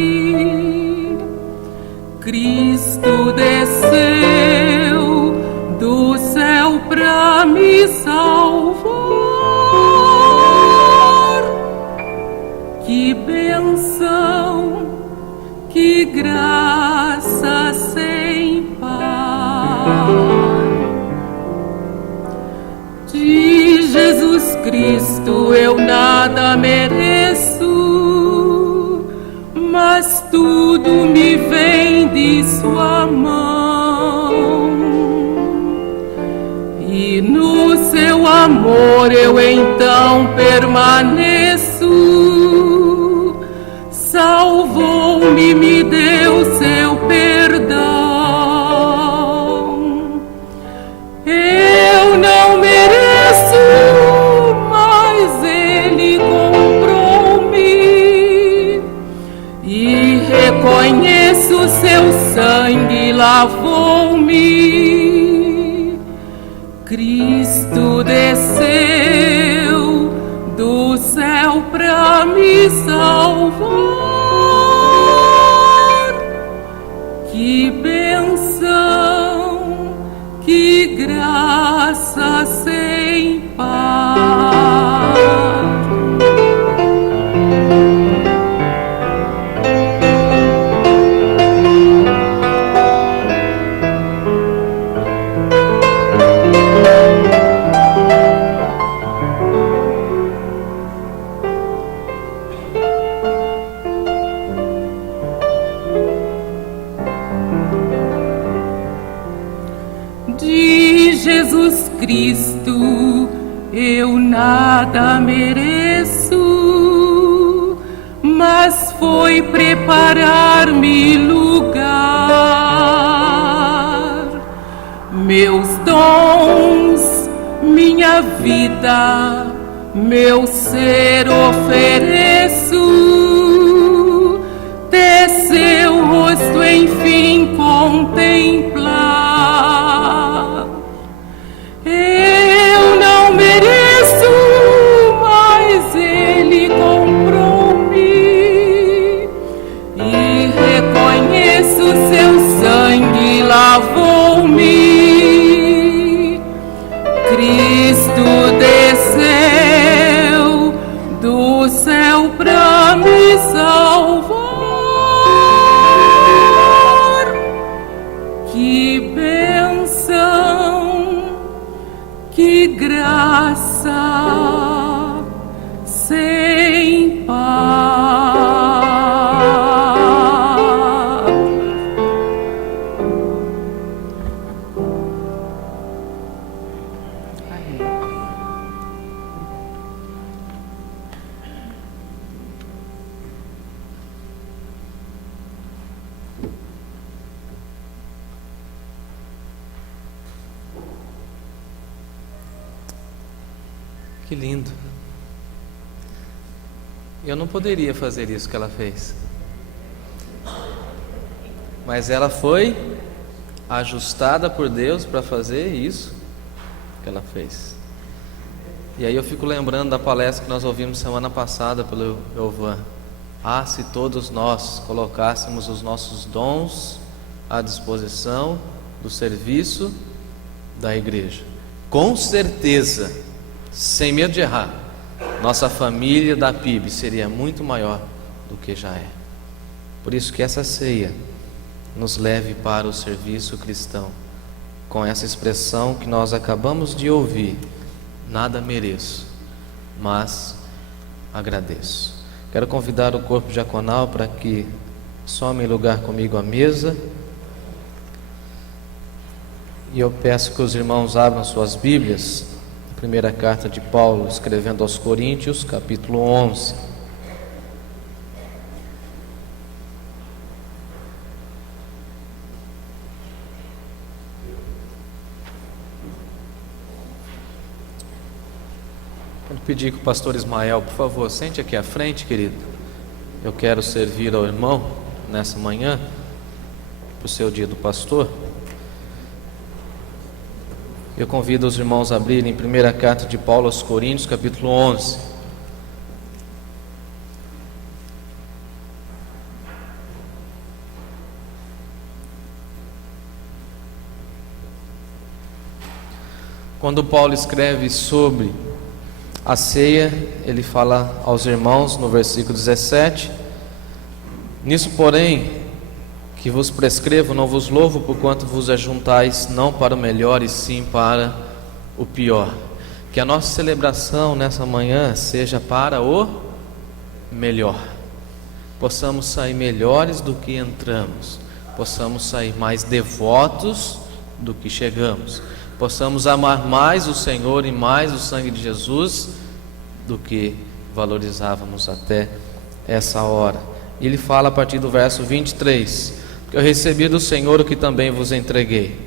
Cristo desceu do céu pra me salvar. Que bênção, que graça sem par. De Jesus Cristo eu nada mereço, mas tudo me vem de sua mão. E no seu amor eu então permaneço. Salvou-me, me deu seu perdão. Eu não mereço, mas Ele comprou-me, e reconheço seu sangue lavou-me. Cristo desceu do céu pra me salvar. nada mereço, mas foi preparar-me lugar. Meus dons, minha vida, meu ser ofereço, ter seu rosto enfim contemplar. Eu não mereço, mas Ele comprou-me e reconheço seu sangue lavou-me. Cristo desceu do céu pra me salvar. Que bênção, que graça sem par. Que lindo. Eu não poderia fazer isso que ela fez, mas ela foi ajustada por Deus para fazer isso que ela fez. E aí eu fico lembrando da palestra que nós ouvimos semana passada pelo Elvan. Ah, se todos nós colocássemos os nossos dons à disposição do serviço da igreja, com certeza, sem medo de errar, nossa família da PIB seria muito maior do que já é. Por isso que essa ceia nos leve para o serviço cristão, com essa expressão que nós acabamos de ouvir: nada mereço, mas agradeço. Quero convidar o corpo diaconal para que some lugar comigo à mesa. E eu peço que os irmãos abram suas Bíblias, primeira carta de Paulo, escrevendo aos Coríntios, capítulo 11. Quero pedir que o pastor Ismael, por favor, sente aqui à frente, querido. Eu quero servir ao irmão nessa manhã, para o seu dia do pastor. Eu convido os irmãos a abrirem primeira carta de Paulo aos Coríntios, capítulo 11. Quando Paulo escreve sobre a ceia, ele fala aos irmãos no versículo 17: nisso, porém, que vos prescrevo, não vos louvo, porquanto vos ajuntais não para o melhor, e sim para o pior. Que a nossa celebração nessa manhã seja para o melhor. Possamos sair melhores do que entramos, possamos sair mais devotos do que chegamos, possamos amar mais o Senhor e mais o sangue de Jesus do que valorizávamos até essa hora. E ele fala a partir do verso 23: que eu recebi do Senhor o que também vos entreguei,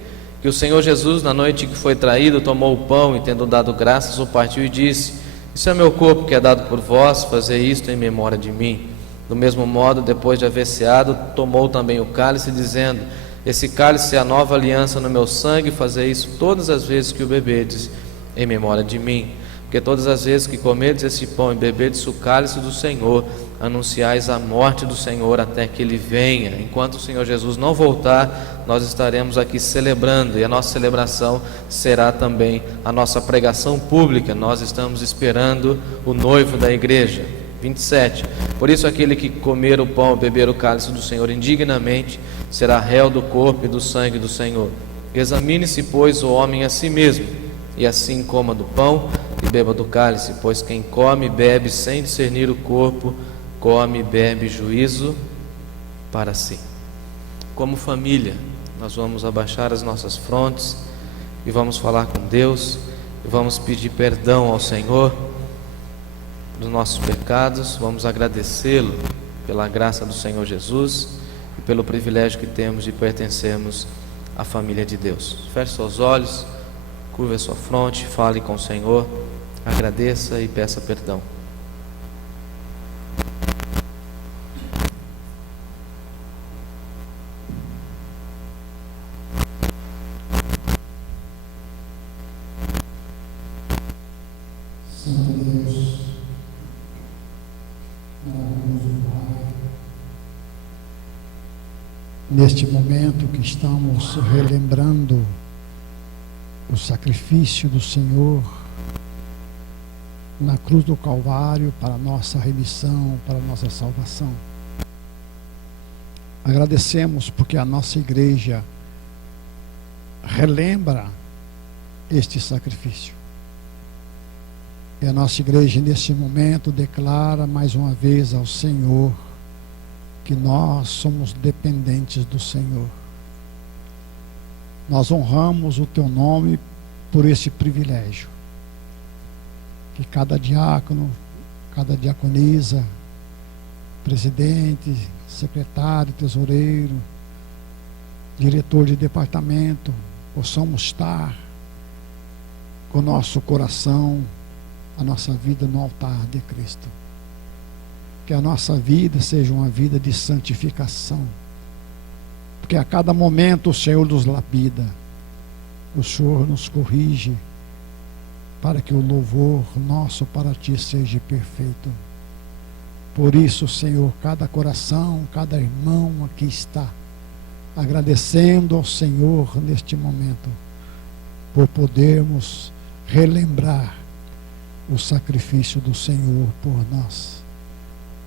que o Senhor Jesus, na noite que foi traído, tomou o pão e, tendo dado graças, o partiu e disse: isso é meu corpo que é dado por vós, fazei isto em memória de mim. Do mesmo modo, depois de haver ceado, tomou também o cálice, dizendo: esse cálice é a nova aliança no meu sangue, fazei isso todas as vezes que o bebedes em memória de mim. Porque todas as vezes que comedes esse pão e bebedes o cálice do Senhor, anunciais a morte do Senhor até que Ele venha. Enquanto o Senhor Jesus não voltar, nós estaremos aqui celebrando, e a nossa celebração será também a nossa pregação pública. Nós estamos esperando o noivo da igreja. 27. Por isso aquele que comer o pão ou beber o cálice do Senhor indignamente será réu do corpo e do sangue do Senhor. Examine-se, pois, o homem a si mesmo, e assim coma do pão e beba do cálice, pois quem come e bebe sem discernir o corpo, come e bebe juízo para si. Como família, nós vamos abaixar as nossas frontes e vamos falar com Deus, e vamos pedir perdão ao Senhor dos nossos pecados, vamos agradecê-lo pela graça do Senhor Jesus e pelo privilégio que temos de pertencermos à família de Deus. Feche seus olhos, curva a sua fronte, fale com o Senhor, agradeça e peça perdão. Santo Deus, maravilhoso Pai, neste momento que estamos relembrando o sacrifício do Senhor na cruz do Calvário para a nossa remissão, para a nossa salvação. Agradecemos porque a nossa igreja relembra este sacrifício. E a nossa igreja, nesse momento, declara mais uma vez ao Senhor que nós somos dependentes do Senhor. Nós honramos o Teu nome por esse privilégio. Que cada diácono, cada diaconisa, presidente, secretário, tesoureiro, diretor de departamento, possamos estar com o nosso coração, a nossa vida no altar de Cristo. Que a nossa vida seja uma vida de santificação, porque a cada momento o Senhor nos lapida, o Senhor nos corrige, para que o louvor nosso para Ti seja perfeito. Por isso, Senhor, cada coração, cada irmão aqui está agradecendo ao Senhor neste momento, por podermos relembrar o sacrifício do Senhor por nós.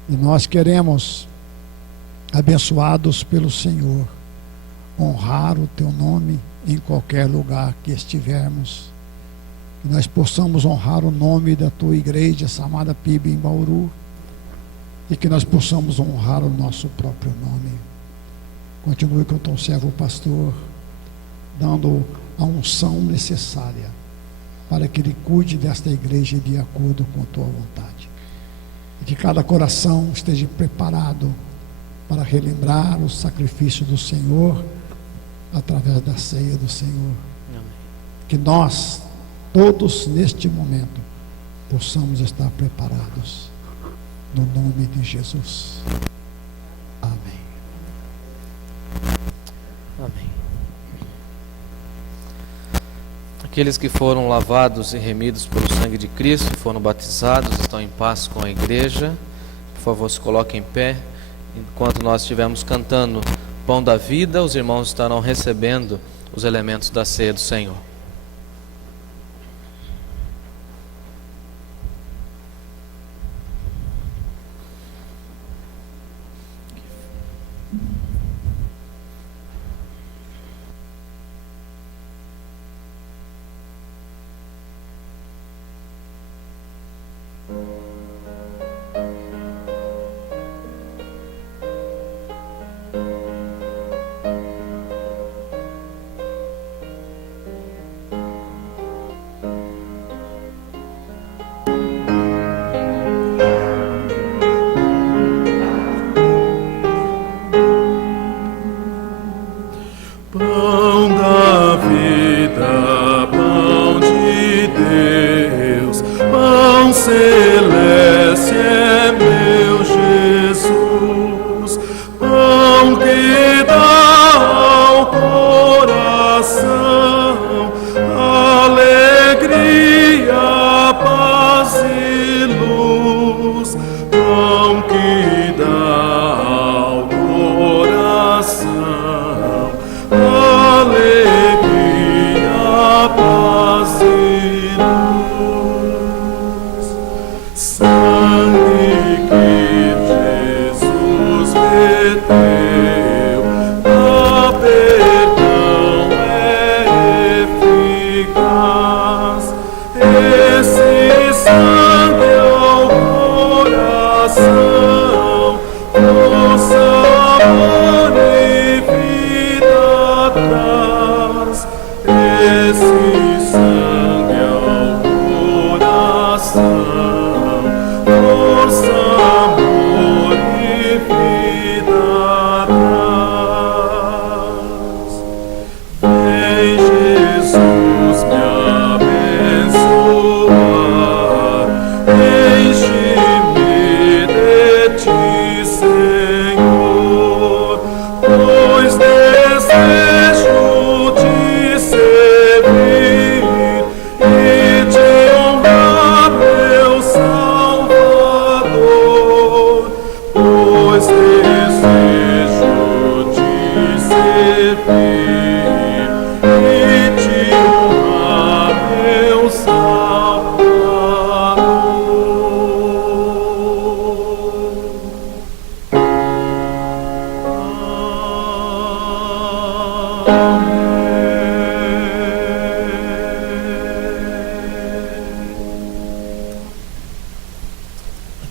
E nós queremos, abençoados pelo Senhor, honrar o Teu nome em qualquer lugar que estivermos. Que nós possamos honrar o nome da Tua igreja, Samara PIB em Bauru, e que nós possamos honrar o nosso próprio nome. Continue com o Teu servo pastor, dando a unção necessária para que ele cuide desta igreja de acordo com a Tua vontade. E que cada coração esteja preparado para relembrar o sacrifício do Senhor através da ceia do Senhor. Amém. Que nós, todos neste momento, possamos estar preparados no nome de Jesus. Amém. Amém. Aqueles que foram lavados e remidos pelo sangue de Cristo, que foram batizados, estão em paz com a igreja. Por favor, se coloquem em pé. Enquanto nós estivermos cantando Pão da Vida, os irmãos estarão recebendo os elementos da ceia do Senhor. Esse sangue ao força, amor e vida traz. Vem, Jesus, me abençoar, enche-me de ti, Senhor, pois desejo te servir e te honrar, meu Salvador, pois desejo te servir e te honrar, meu Salvador.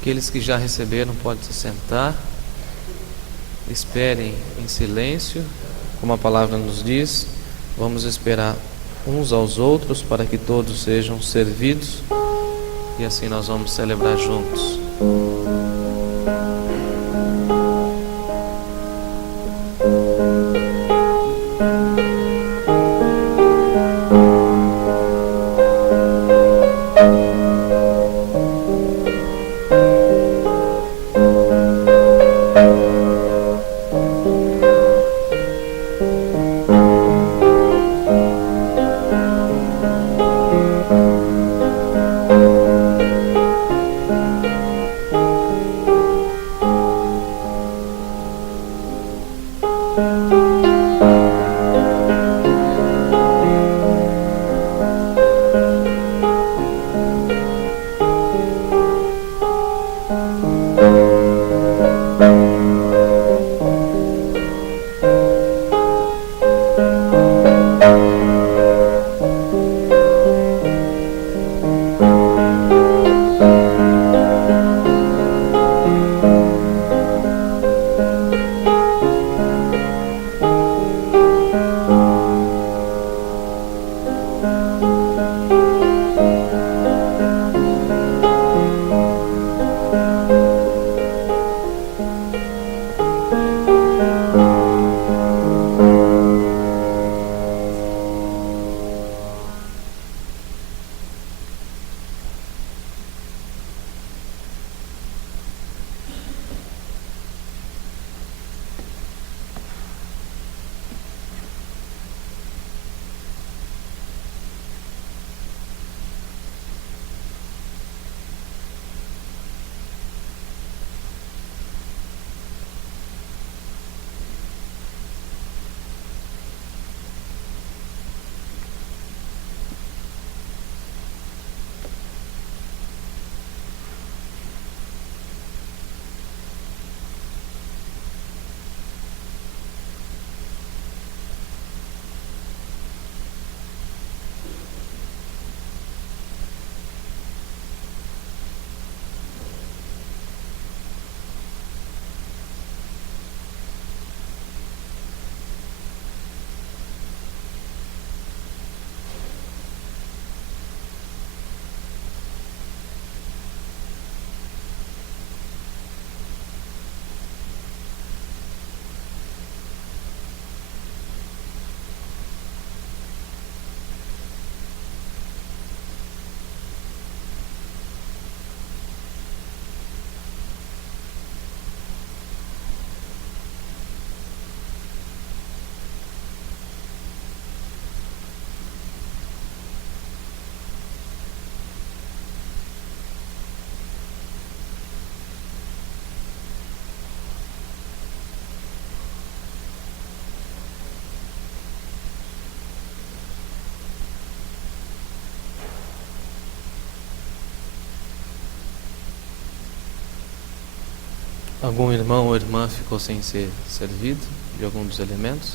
Aqueles que já receberam podem se sentar. Esperem em silêncio, como a palavra nos diz. Vamos esperar uns aos outros para que todos sejam servidos e assim nós vamos celebrar juntos. Algum irmão ou irmã ficou sem ser servido de algum dos elementos?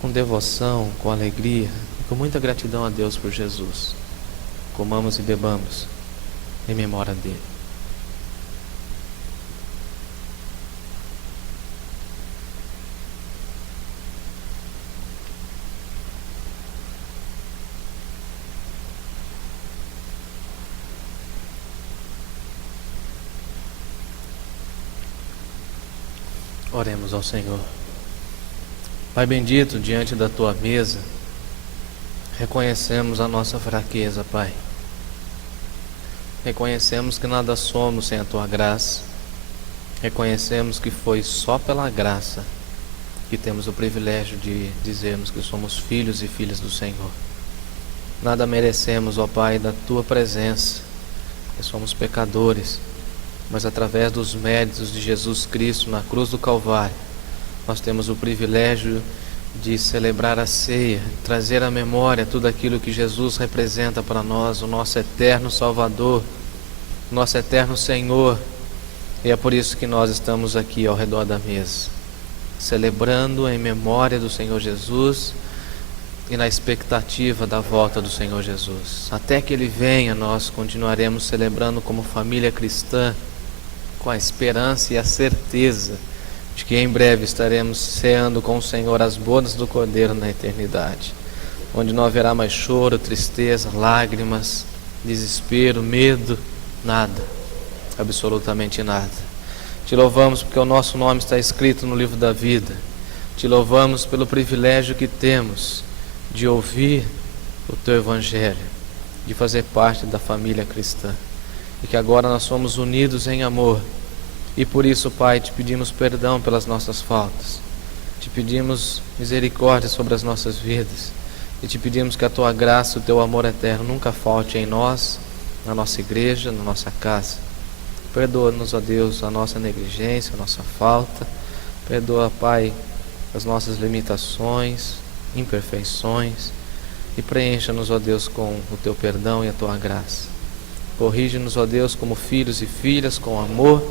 Com devoção, com alegria e com muita gratidão a Deus por Jesus, comamos e bebamos em memória dele. Oremos ao Senhor. Pai bendito, diante da Tua mesa, reconhecemos a nossa fraqueza, Pai. Reconhecemos que nada somos sem a Tua graça. Reconhecemos que foi só pela graça que temos o privilégio de dizermos que somos filhos e filhas do Senhor. Nada merecemos, ó Pai, da Tua presença, porque somos pecadores, mas através dos méritos de Jesus Cristo na cruz do Calvário, nós temos o privilégio de celebrar a ceia, trazer à memória tudo aquilo que Jesus representa para nós, o nosso eterno Salvador, o nosso eterno Senhor. E é por isso que nós estamos aqui ao redor da mesa, celebrando em memória do Senhor Jesus e na expectativa da volta do Senhor Jesus. Até que Ele venha, nós continuaremos celebrando como família cristã, com a esperança e a certeza de que em breve estaremos ceando com o Senhor as bodas do Cordeiro na eternidade, onde não haverá mais choro, tristeza, lágrimas, desespero, medo, nada, absolutamente nada. Te louvamos porque o nosso nome está escrito no livro da vida. Te louvamos pelo privilégio que temos de ouvir o Teu Evangelho, de fazer parte da família cristã, e que agora nós somos unidos em amor. E por isso, Pai, te pedimos perdão pelas nossas faltas, te pedimos misericórdia sobre as nossas vidas, e te pedimos que a Tua graça, o Teu amor eterno nunca falte em nós, na nossa igreja, na nossa casa. Perdoa-nos, ó Deus, a nossa negligência, a nossa falta. Perdoa, Pai, as nossas limitações, imperfeições, e preencha-nos, ó Deus, com o Teu perdão e a Tua graça. Corrige-nos, ó Deus, como filhos e filhas, com amor,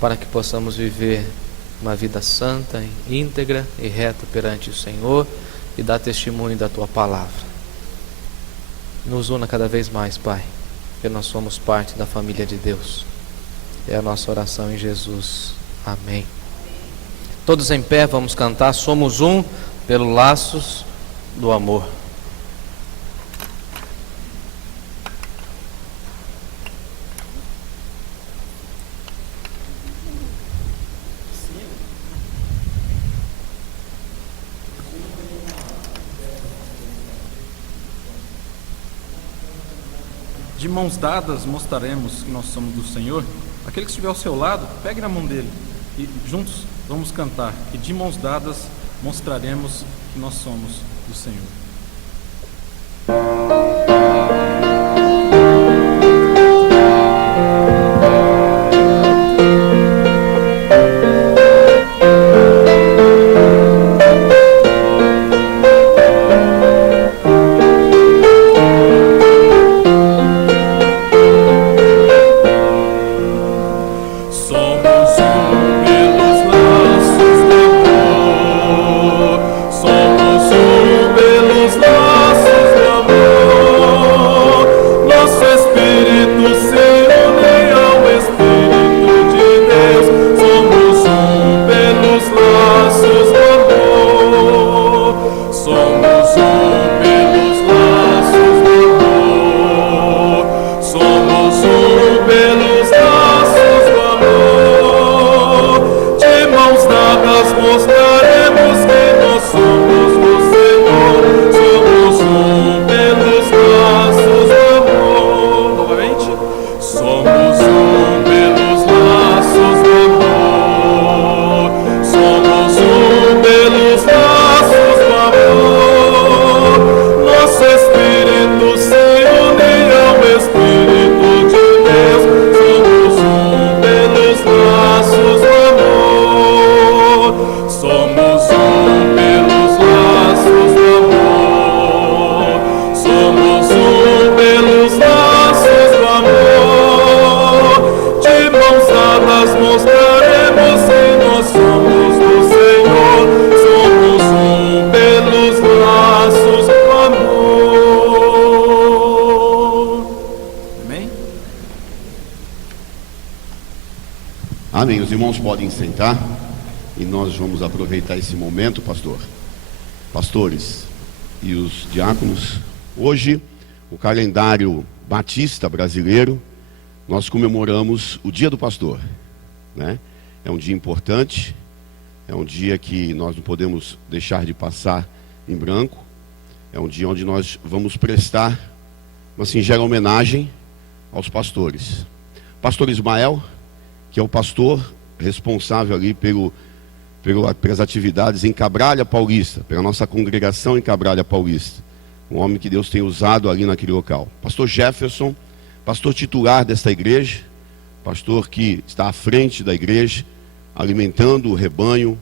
para que possamos viver uma vida santa, íntegra e reta perante o Senhor e dar testemunho da Tua palavra. Nos una cada vez mais, Pai, porque nós somos parte da família de Deus. É a nossa oração em Jesus. Amém. Todos em pé, vamos cantar Somos Um pelo Laços do Amor. De mãos dadas mostraremos que nós somos do Senhor. Aquele que estiver ao seu lado, pegue na mão dele e juntos vamos cantar. E de mãos dadas mostraremos que nós somos do Senhor. Amém. Os irmãos podem sentar e nós vamos aproveitar esse momento, pastores e os diáconos. Hoje, o calendário batista brasileiro, nós comemoramos o Dia do Pastor, né? É um dia importante, É um dia que nós não podemos deixar de passar em branco. É um dia onde nós vamos prestar uma singela homenagem aos pastores. Pastor Ismael, que é o pastor responsável ali pelas atividades em Cabralha Paulista, pela nossa congregação em Cabralha Paulista. Um homem que Deus tem usado ali naquele local. Pastor Jefferson, pastor titular desta igreja, pastor que está à frente da igreja, alimentando o rebanho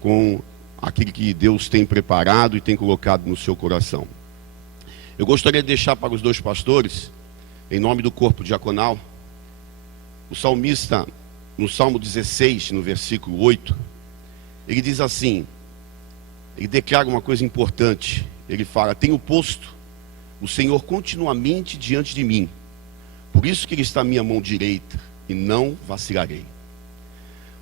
com aquilo que Deus tem preparado e tem colocado no seu coração. Eu gostaria de deixar para os dois pastores, em nome do corpo diaconal, o salmista, no Salmo 16, no versículo 8, ele diz assim, ele declara uma coisa importante, ele fala: tenho posto o Senhor continuamente diante de mim, por isso que Ele está à minha mão direita, e não vacilarei.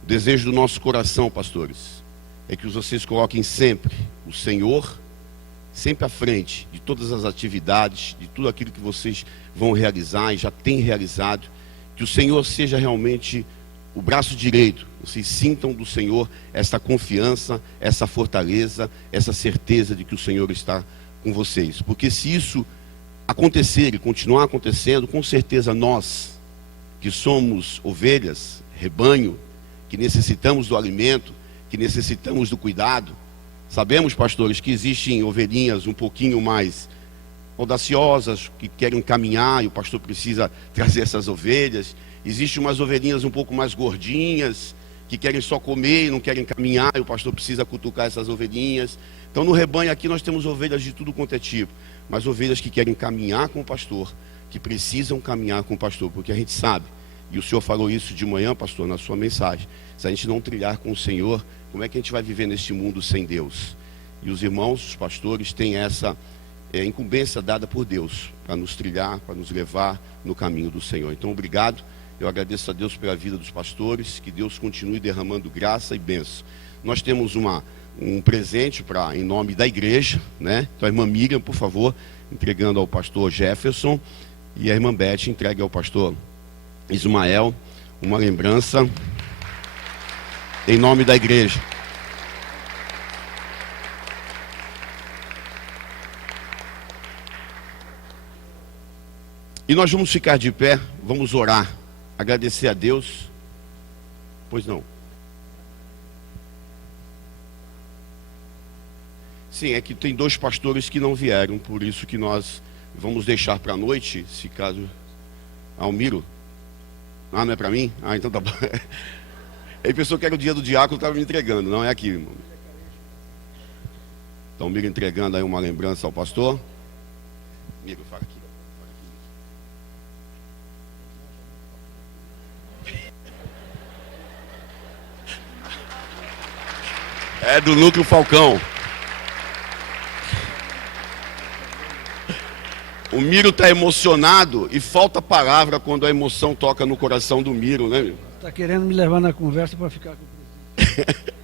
O desejo do nosso coração, pastores, é que vocês coloquem sempre o Senhor sempre à frente de todas as atividades, de tudo aquilo que vocês vão realizar e já têm realizado. Que o Senhor seja realmente o braço direito. Vocês sintam do Senhor essa confiança, essa fortaleza, essa certeza de que o Senhor está com vocês. Porque se isso acontecer e continuar acontecendo, com certeza nós, que somos ovelhas, rebanho, que necessitamos do alimento, que necessitamos do cuidado. Sabemos, pastores, que existem ovelhinhas um pouquinho mais audaciosas, que querem caminhar, e o pastor precisa trazer essas ovelhas. Existem umas ovelhinhas um pouco mais gordinhas, que querem só comer e não querem caminhar, e o pastor precisa cutucar essas ovelhinhas. Então no rebanho aqui nós temos ovelhas de tudo quanto é tipo, mas ovelhas que querem caminhar com o pastor, que precisam caminhar com o pastor, porque a gente sabe, e o senhor falou isso de manhã, pastor, na sua mensagem, se a gente não trilhar com o Senhor, como é que a gente vai viver neste mundo sem Deus? E os irmãos, os pastores, têm essa incumbência dada por Deus, para nos trilhar, para nos levar no caminho do Senhor. Então, obrigado, eu agradeço a Deus pela vida dos pastores, que Deus continue derramando graça e bênção. Nós temos um presente em nome da igreja, né? Então a irmã Miriam, por favor, entregando ao pastor Jefferson, e a irmã Beth entregue ao pastor Ismael uma lembrança em nome da igreja. E nós vamos ficar de pé, vamos orar, agradecer a Deus. Pois não. Sim, é que tem dois pastores que não vieram, por isso que nós vamos deixar para a noite, se caso... Almiro? Ah, não é para mim? Ah, então tá bom. Ele pensou que era o dia do diácono, estava me entregando, não é aqui, irmão. Então, Miro entregando aí uma lembrança ao pastor. Miro, fala aqui. É do Núcleo Falcão. O Miro está emocionado e falta palavra quando a emoção toca no coração do Miro, né, meu? Está querendo me levar na conversa para ficar com o presidente.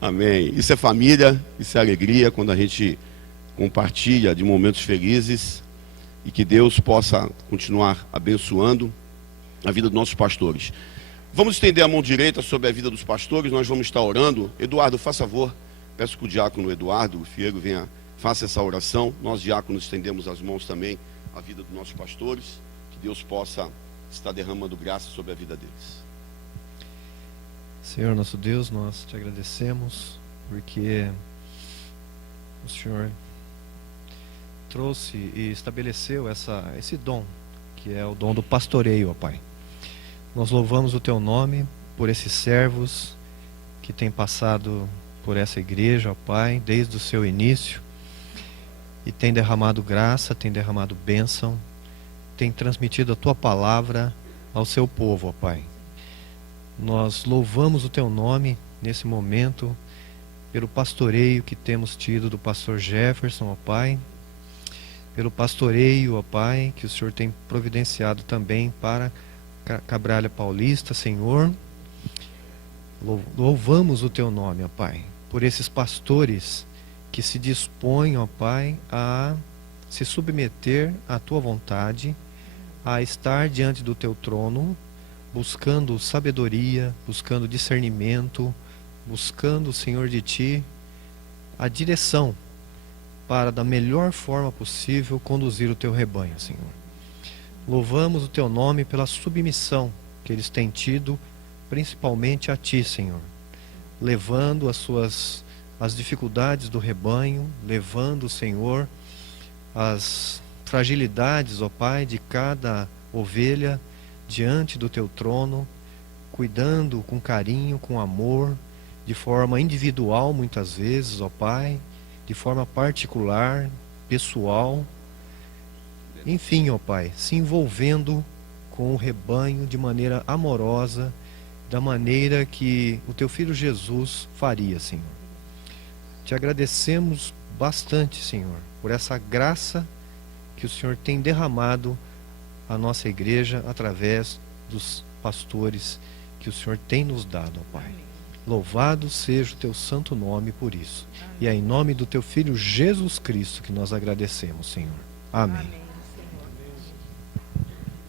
Amém. Isso é família, isso é alegria, quando a gente compartilha de momentos felizes, e que Deus possa continuar abençoando a vida dos nossos pastores. Vamos estender a mão direita sobre a vida dos pastores, nós vamos estar orando. Eduardo, faça favor, peço que o diácono Eduardo, o Fiego, venha, faça essa oração. Nós, diáconos, estendemos as mãos também à vida dos nossos pastores, que Deus possa estar derramando graça sobre a vida deles. Senhor nosso Deus, nós te agradecemos, porque o Senhor trouxe e estabeleceu esse dom, que é o dom do pastoreio, ó Pai. Nós louvamos o Teu nome por esses servos que têm passado por essa igreja, ó Pai, desde o seu início, e tem derramado graça, tem derramado bênção, tem transmitido a Tua palavra ao seu povo, ó Pai. Nós louvamos o Teu nome nesse momento, pelo pastoreio que temos tido do pastor Jefferson, ó Pai, pelo pastoreio, ó Pai, que o Senhor tem providenciado também para Cabralha Paulista, Senhor. Louvamos o Teu nome, ó Pai, por esses pastores que se dispõem, ó Pai, a se submeter à Tua vontade, a estar diante do Teu trono, buscando sabedoria, buscando discernimento, buscando, Senhor, de Ti a direção para, da melhor forma possível, conduzir o Teu rebanho, Senhor. Louvamos o Teu nome pela submissão que eles têm tido, principalmente a Ti, Senhor, levando as dificuldades do rebanho, levando, Senhor, as fragilidades, ó Pai, de cada ovelha diante do Teu trono, cuidando com carinho, com amor, de forma individual muitas vezes, ó Pai, de forma particular, pessoal, enfim, ó Pai, se envolvendo com o rebanho de maneira amorosa, da maneira que o Teu Filho Jesus faria, Senhor. Te agradecemos bastante, Senhor, por essa graça que o Senhor tem derramado à nossa igreja através dos pastores que o Senhor tem nos dado, ó Pai. Louvado seja o Teu santo nome por isso. E é em nome do Teu Filho Jesus Cristo que nós agradecemos, Senhor. Amém.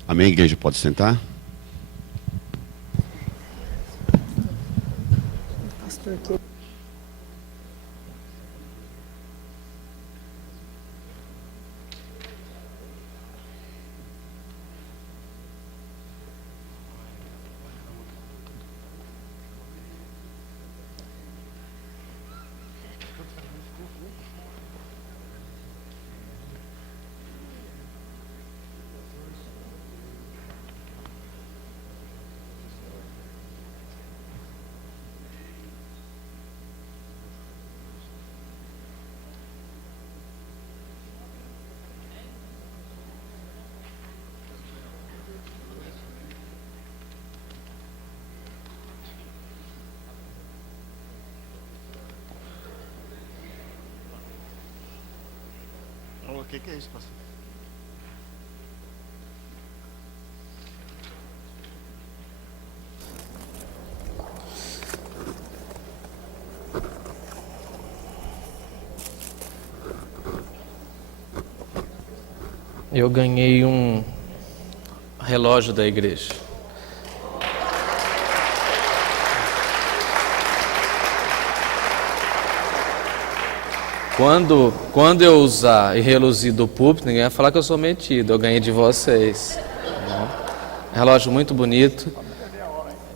Amém, igreja, pode sentar. O que é isso, pastor? Eu ganhei um relógio da igreja. Quando eu usar e reluzir do púlpito, ninguém vai falar que eu sou metido. Eu ganhei de vocês. Relógio muito bonito.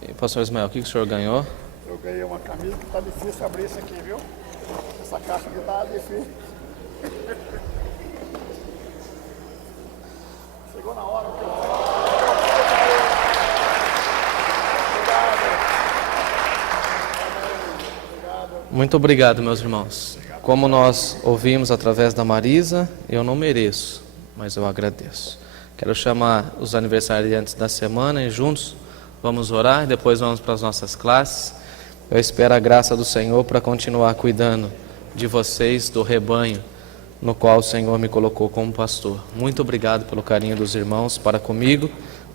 E, pastor Ismael, o que o senhor ganhou? Eu ganhei uma camisa que está difícil abrir isso aqui, viu? Essa caixa aqui está difícil. Chegou na hora que eu... Muito obrigado, meus irmãos. Como nós ouvimos através da Marisa, eu não mereço, mas eu agradeço. Quero chamar os aniversariantes da semana e juntos vamos orar e depois vamos para as nossas classes. Eu espero a graça do Senhor para continuar cuidando de vocês, do rebanho no qual o Senhor me colocou como pastor. Muito obrigado pelo carinho dos irmãos para comigo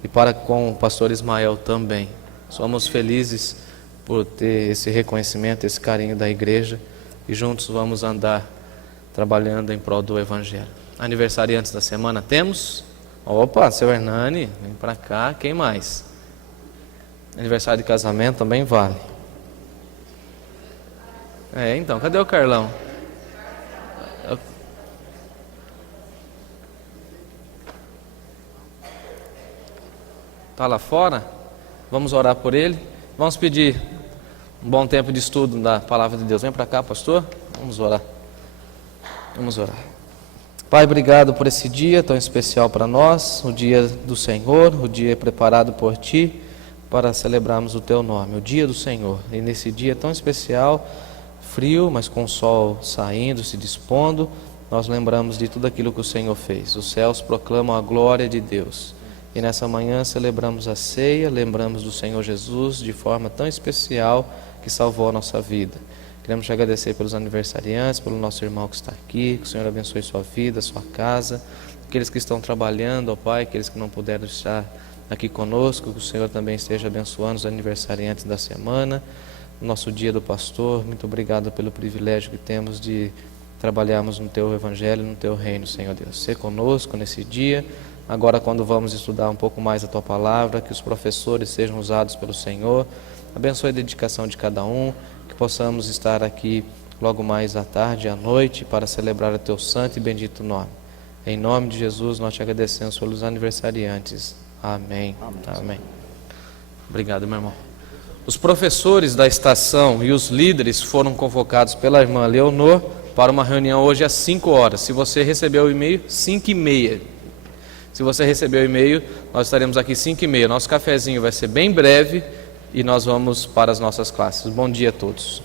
e para com o pastor Ismael também. Somos felizes por ter esse reconhecimento, esse carinho da igreja. E juntos vamos andar trabalhando em prol do Evangelho. Aniversariantes da semana temos? Opa, seu Hernani, vem para cá. Quem mais? Aniversário de casamento também vale. Então, cadê o Carlão? Está lá fora? Vamos orar por ele. Vamos pedir um bom tempo de estudo da Palavra de Deus. Vem para cá, pastor. Vamos orar. Vamos orar. Pai, obrigado por esse dia tão especial para nós, o dia do Senhor, o dia preparado por Ti para celebrarmos o Teu nome, o dia do Senhor. E nesse dia tão especial, frio, mas com o sol saindo, se dispondo, nós lembramos de tudo aquilo que o Senhor fez. Os céus proclamam a glória de Deus. E nessa manhã celebramos a ceia, lembramos do Senhor Jesus de forma tão especial que salvou a nossa vida. Queremos te agradecer pelos aniversariantes, pelo nosso irmão que está aqui, que o Senhor abençoe sua vida, sua casa, aqueles que estão trabalhando, ó Pai, aqueles que não puderam estar aqui conosco, que o Senhor também esteja abençoando os aniversariantes da semana, o nosso dia do pastor. Muito obrigado pelo privilégio que temos de trabalharmos no Teu Evangelho, no Teu reino, Senhor Deus. Sê conosco nesse dia. Agora, quando vamos estudar um pouco mais a Tua Palavra, que os professores sejam usados pelo Senhor, abençoe a dedicação de cada um, que possamos estar aqui logo mais à tarde e à noite para celebrar o teu santo e bendito nome. Em nome de Jesus, nós te agradecemos pelos aniversariantes. Amém. Amém. Obrigado, meu irmão. Os professores da estação e os líderes foram convocados pela irmã Leonor para uma reunião hoje às 5 horas. Se você recebeu o e-mail, 5h30. Se você recebeu o e-mail, nós estaremos aqui 5h30. Nosso cafezinho vai ser bem breve e nós vamos para as nossas classes. Bom dia a todos.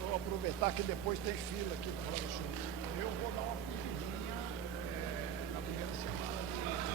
Vou aproveitar que depois tem fila aqui para falar. Eu vou dar uma corridinha na primeira semana.